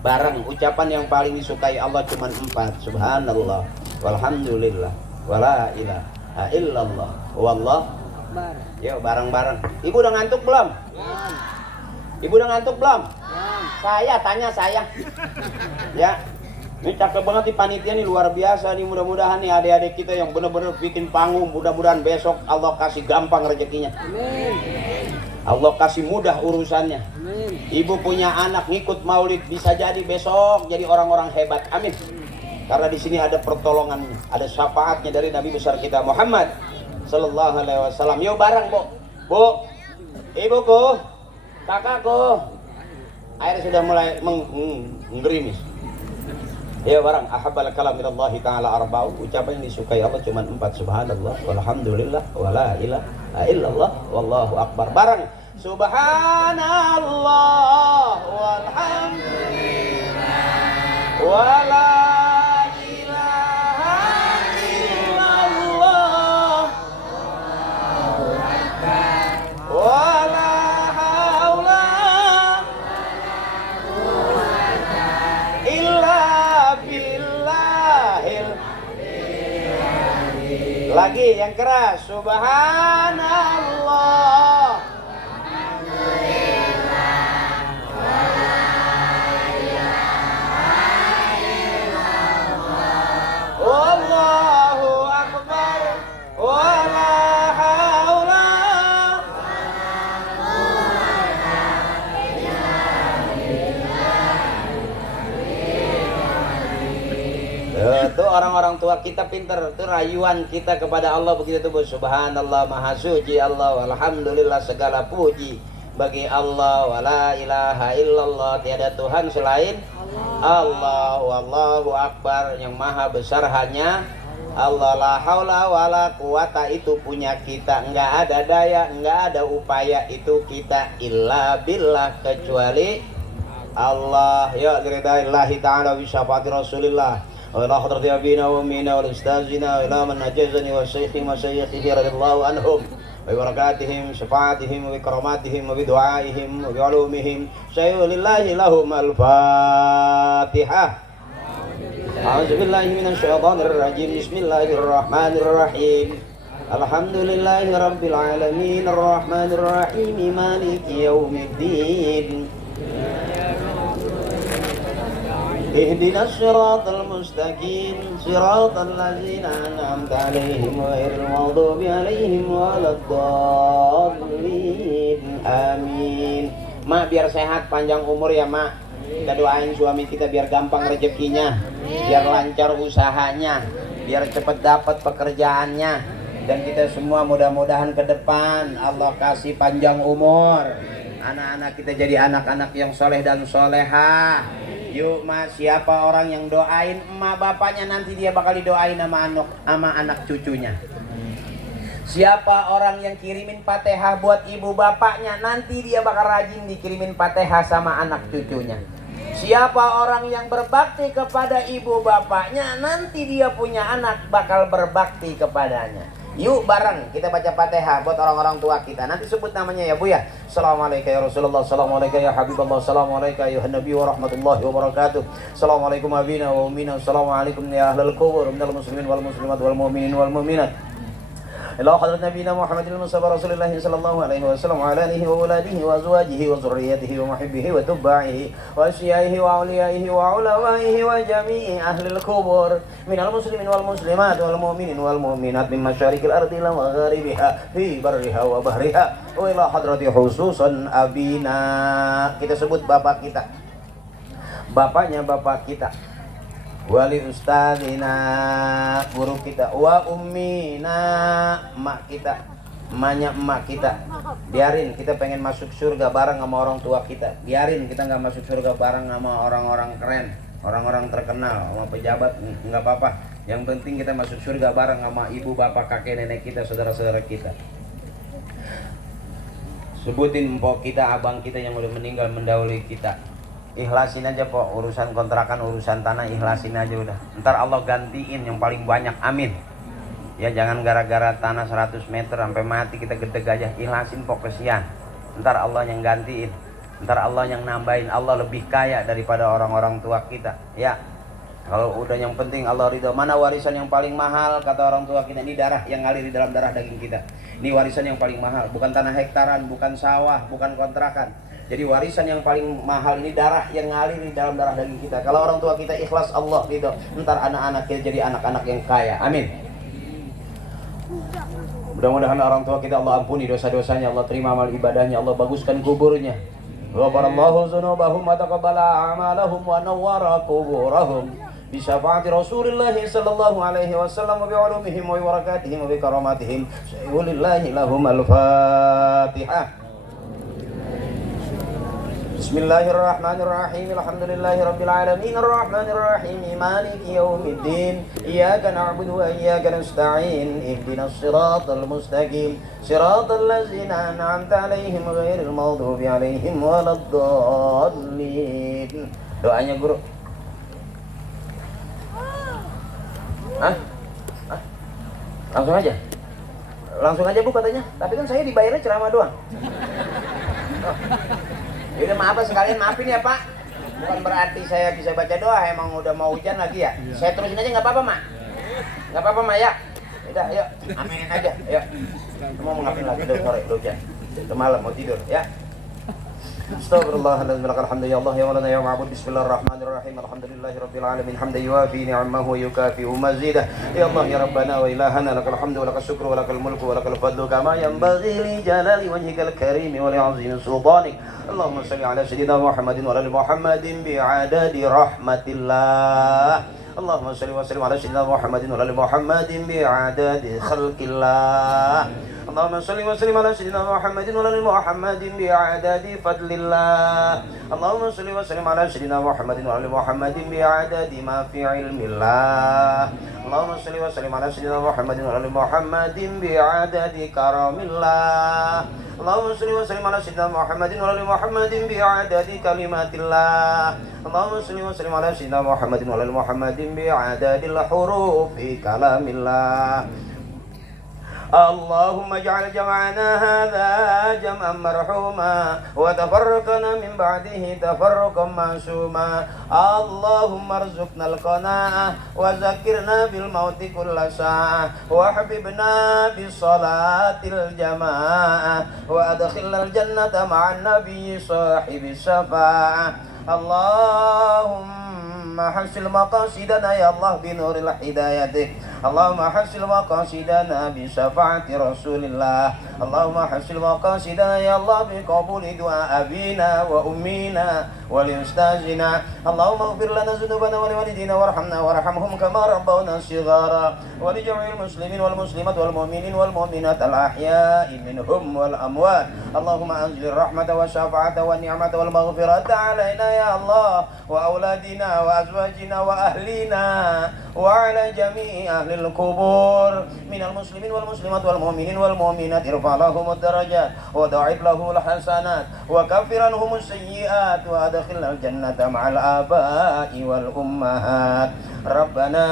bareng ucapan yang paling disukai Allah cuma 4. Subhanallah, walhamdulillah, wala ilaha illallah, wallah. Yuk bareng-bareng. Ibu udah ngantuk belum? Ibu udah ngantuk belum? Saya tanya saya. Ya. Ini cakep banget nih panitia nih, luar biasa nih. Mudah-mudahan nih adik-adik kita yang benar-benar bikin panggung, mudah-mudahan besok Allah kasih gampang rezekinya. Amin. Allah kasih mudah urusannya. Amin. Ibu punya anak ngikut maulid, bisa jadi besok jadi orang-orang hebat. Amin. Karena di sini ada pertolongannya, ada syafaatnya dari Nabi besar kita Muhammad sallallahu alaihi wasallam. Yuk bareng, Bu, ibuku, kakakku. Air sudah mulai menggerimis. Ya barang ahabbal kalam minallahi ta'ala arba'u. Ucapan yang disukai Allah cuma 4. Subhanallah, walhamdulillah, wala ilaha illallah, wallahu akbar. Barang subhanallah, walhamdulillah, wala ilaha illallah, wala haula illa billahil. Lagi yang keras. Subhanallah, Allahu akbar, wala haula. Itu orang-orang tua kita pinter, itu rayuan kita kepada Allah begitu tuh. Subhanallah, maha suci Allah, alhamdulillah, segala puji bagi Allah, wala ilaha illallah, tiada Tuhan selain Allah, wallahu akbar, yang maha besar hanya Allah. La haula wala quwata, itu punya kita, enggak ada daya, enggak ada upaya itu kita, illa billah, kecuali Allah. Ya lillahi ta'ala bi syafaati Rasulillah wa ila hadrati abina wa ummina wa ustazina wa ila man najazani wa syaikhim wa syaikhih radhiyallahu anhum wa barakatihim, syafaatihim wa karamatihim wa bidu'aihim wa bi'ulumihim. Syaikhlillahi lahum al-Fatihah. A'udzu billahi minasy syaithanir rajim. Bismillahirrahmanirrahim. Alhamdulillahi rabbil alamin arrahmanir rahim maliki yaumiddin. Ihdinas siratal mustaqim siratal ladzina an'amta 'alaihim ghairil maghdubi 'alaihim waladdallin. Amin. Mak, biar sehat panjang umur ya, Mak. Kita doain suami kita biar gampang rezekinya, biar lancar usahanya, biar cepat dapat pekerjaannya, dan kita semua mudah-mudahan ke depan Allah kasih panjang umur, anak-anak kita jadi anak-anak yang soleh dan solehah. Yuk Mas, siapa orang yang doain emak bapaknya, nanti dia bakal didoain sama anak cucunya. Siapa orang yang kirimin Fatihah buat ibu bapaknya, nanti dia bakal rajin dikirimin Fatihah sama anak cucunya. Siapa orang yang berbakti kepada ibu bapaknya, nanti dia punya anak bakal berbakti kepadanya. Yuk bareng kita baca Fatihah buat orang-orang tua kita. Nanti sebut namanya ya Bu ya. Assalamualaikum ya Rasulullah, assalamualaikum ya Habibullah, assalamualaikum ya Nabi wa rahmatullahi wa barakatuh. Assalamualaikum abina wa ummina, assalamualaikum ya ahlal kubur minal muslimin wal muslimat wal mu'minin wal mu'minat. إلى حضرة نبينا محمد المصطفى رسول الله صلى الله عليه وسلم وعلى آله وأولاده وأزواجه وذريته ومحبه وتبعه وأشيائه وأوليائه وعلمائه وجميع أهل القبور من المسلمين والمسلمات والمؤمنين والمؤمنات من مشارق الأرض إلى مغاربها في برها وبحرها وإلى حضرة خصوصا أبينا. Kita sebut bapak kita, bapaknya bapak kita, wali ustadzina, guru kita, wa ummina, emak kita, emaknya emak kita. Biarin kita pengen masuk surga bareng sama orang tua kita, biarin kita nggak masuk surga bareng sama orang-orang keren, orang-orang terkenal, sama pejabat, nggak apa-apa. Yang penting kita masuk surga bareng sama ibu bapak kakek nenek kita, saudara-saudara kita. Sebutin mpok kita, abang kita yang udah meninggal mendahului kita. Ikhlasin aja Pok, urusan kontrakan, urusan tanah, ikhlasin aja udah. Ntar Allah gantiin yang paling banyak, amin. Ya jangan gara-gara tanah 100 meter sampai mati kita gedeg aja. Ikhlasin Pok, kesian. Ntar Allah yang gantiin, ntar Allah yang nambahin. Allah lebih kaya daripada orang-orang tua kita. Ya, kalau udah yang penting Allah ridho. Mana warisan yang paling mahal kata orang tua kita? Ini darah yang ngalir di dalam darah daging kita. Ini warisan yang paling mahal, bukan tanah hektaran, bukan sawah, bukan kontrakan. Jadi warisan yang paling mahal ini darah yang ngalir di dalam darah daging kita. Kalau orang tua kita ikhlas, Allah ridho. Ntar anak-anak kita jadi anak-anak yang kaya. Amin. Mudah-mudahan orang tua kita Allah ampuni dosa-dosanya, Allah terima amal ibadahnya, Allah baguskan kuburnya. Ghafarallahu dzunubahum wa taqabbala a'malahum wa nawwara quburahum bi syafaati Rasulillah sallallahu alaihi wasallam wa bi ulumihim wa barakatihim wa bi karamatihim. Lillahi lahum al-Fatihah. Bismillahirrahmanirrahim. Alhamdulillahi rabbil alamin arrahmanir rahim maliki yaumiddin. Iyyaka na'budu wa iyyaka nasta'in. Ihdinas siratal mustaqim siratal ladzina an'amta 'alaihim ghairil maghdubi 'alaihim waladdallin. Doanya guru. Hah? Langsung aja. Langsung aja Bu katanya. Tapi kan saya dibayarnya ceramah doang. Oh. Yaudah maaf sekalian, maafin ya Pak. Bukan berarti saya bisa baca doa, emang udah mau hujan lagi ya. Saya terusin aja nggak apa-apa Mak. Nggak apa-apa Mak ya. Udah yuk, aminin aja. Yuk. Mau ngapain lagi? Udah sore, udah hujan. Udah malam mau tidur ya. Astagfirullahaladzim, alhamdulillah ya Allah ya walana ya ma'bud. Bismillahirrahmanirrahim. Alhamdulillahirabbil alamin. Hamdan yuwafi ni'amahu wa yukafi mazidah. Ya Allah ya Rabbana wa ilahana, lakal hamdu wa lakal syukru wa lakal mulku wa lakal fadlu kama yanbaghi li jalali wajhikal karim wa li 'azimi sultanik. Allahumma shalli ala sayyidina Muhammadin wa ala Muhammadin bi'adadi rahmatillah. Allahumma shalli wa sallim ala sayyidina Muhammadin wa ala Muhammadin bi'adadi khalqillah. Allahumma salli wa sallim ala sayyidina Muhammadin wa ala Muhammadin bi'adadi fadlillah. Allahumma salli wa sallim ala sayyidina Muhammadin wa ala Muhammadin bi'adadi ma fi ilmillah. Allahumma salli wa sallim ala sayyidina Muhammadin wa ala Muhammadin bi'adadi karamillah. Allahumma salli wa sallim ala sayyidina Muhammadin wa ala Muhammadin bi'adadi kalimatillah. Allahumma salli wa sallim ala sayyidina Muhammadin wa ala Muhammadin bi'adadi al-hurufi kalamillah. اللهم اجعل جمعنا هذا جمعا مرحوما وتفرقنا من بعده تفرقا معصوما اللهم ارزقنا القناعة وذكرنا بالموت كل ساعة وحببنا بالصلاة الجماعة وأدخلنا الجنة مع النبي صاحب الشفاعة اللهم حسن مقاصدنا يا الله بنور الهداية اللهم حسن مقاصدنا بشفاعة رسول الله اللهم حسن مقاصدنا يا الله بقبول دعاء أبينا وأمينا ولأستاذنا اللهم اغفر لنا ذنوبنا ولوالدينا وارحمنا وارحمهم كما ربونا صغارا ولجميع المسلمين والمسلمات والمؤمنين والمؤمنات الأحياء منهم والأموات اللهم أنزل الرحمة والشفاعة والنعمة والمغفرة علينا يا الله وأولادنا وأزواجنا وأهلنا وعلى جميع أهل القبور من المسلمين والمسلمات والمؤمنين والمؤمنات ارفع لهم الدرجات وضاعف له الحسنات وكفر عنهم السيئات وأدخلنا الجنة مع الآباء والأمهات ربنا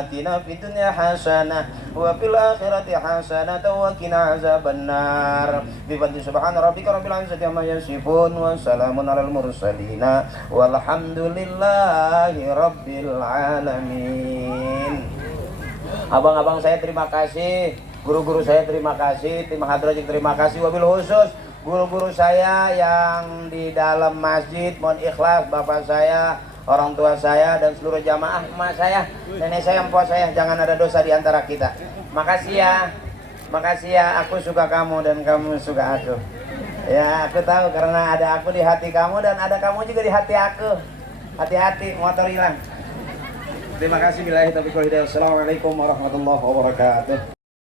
آتنا في الدنيا حسنة وفي الآخرة حسنة وقنا عذاب النار بفضل سبحان ربك رب العزة عما يصفون وسلام على المرسلين والحمد لله رب العالمين. Abang-abang saya terima kasih, guru-guru saya terima kasih, tim hadrajik terima kasih, wabil khusus guru-guru saya yang di dalam masjid, mohon ikhlas, bapak saya, orang tua saya, dan seluruh jamaah, emak saya, nenek saya, empok saya, jangan ada dosa di antara kita. Makasih ya, aku suka kamu dan kamu suka aku. Ya, aku tahu karena ada aku di hati kamu dan ada kamu juga di hati aku. Hati-hati, motor hilang. Terima kasih. Assalamualaikum warahmatullahi wabarakatuh.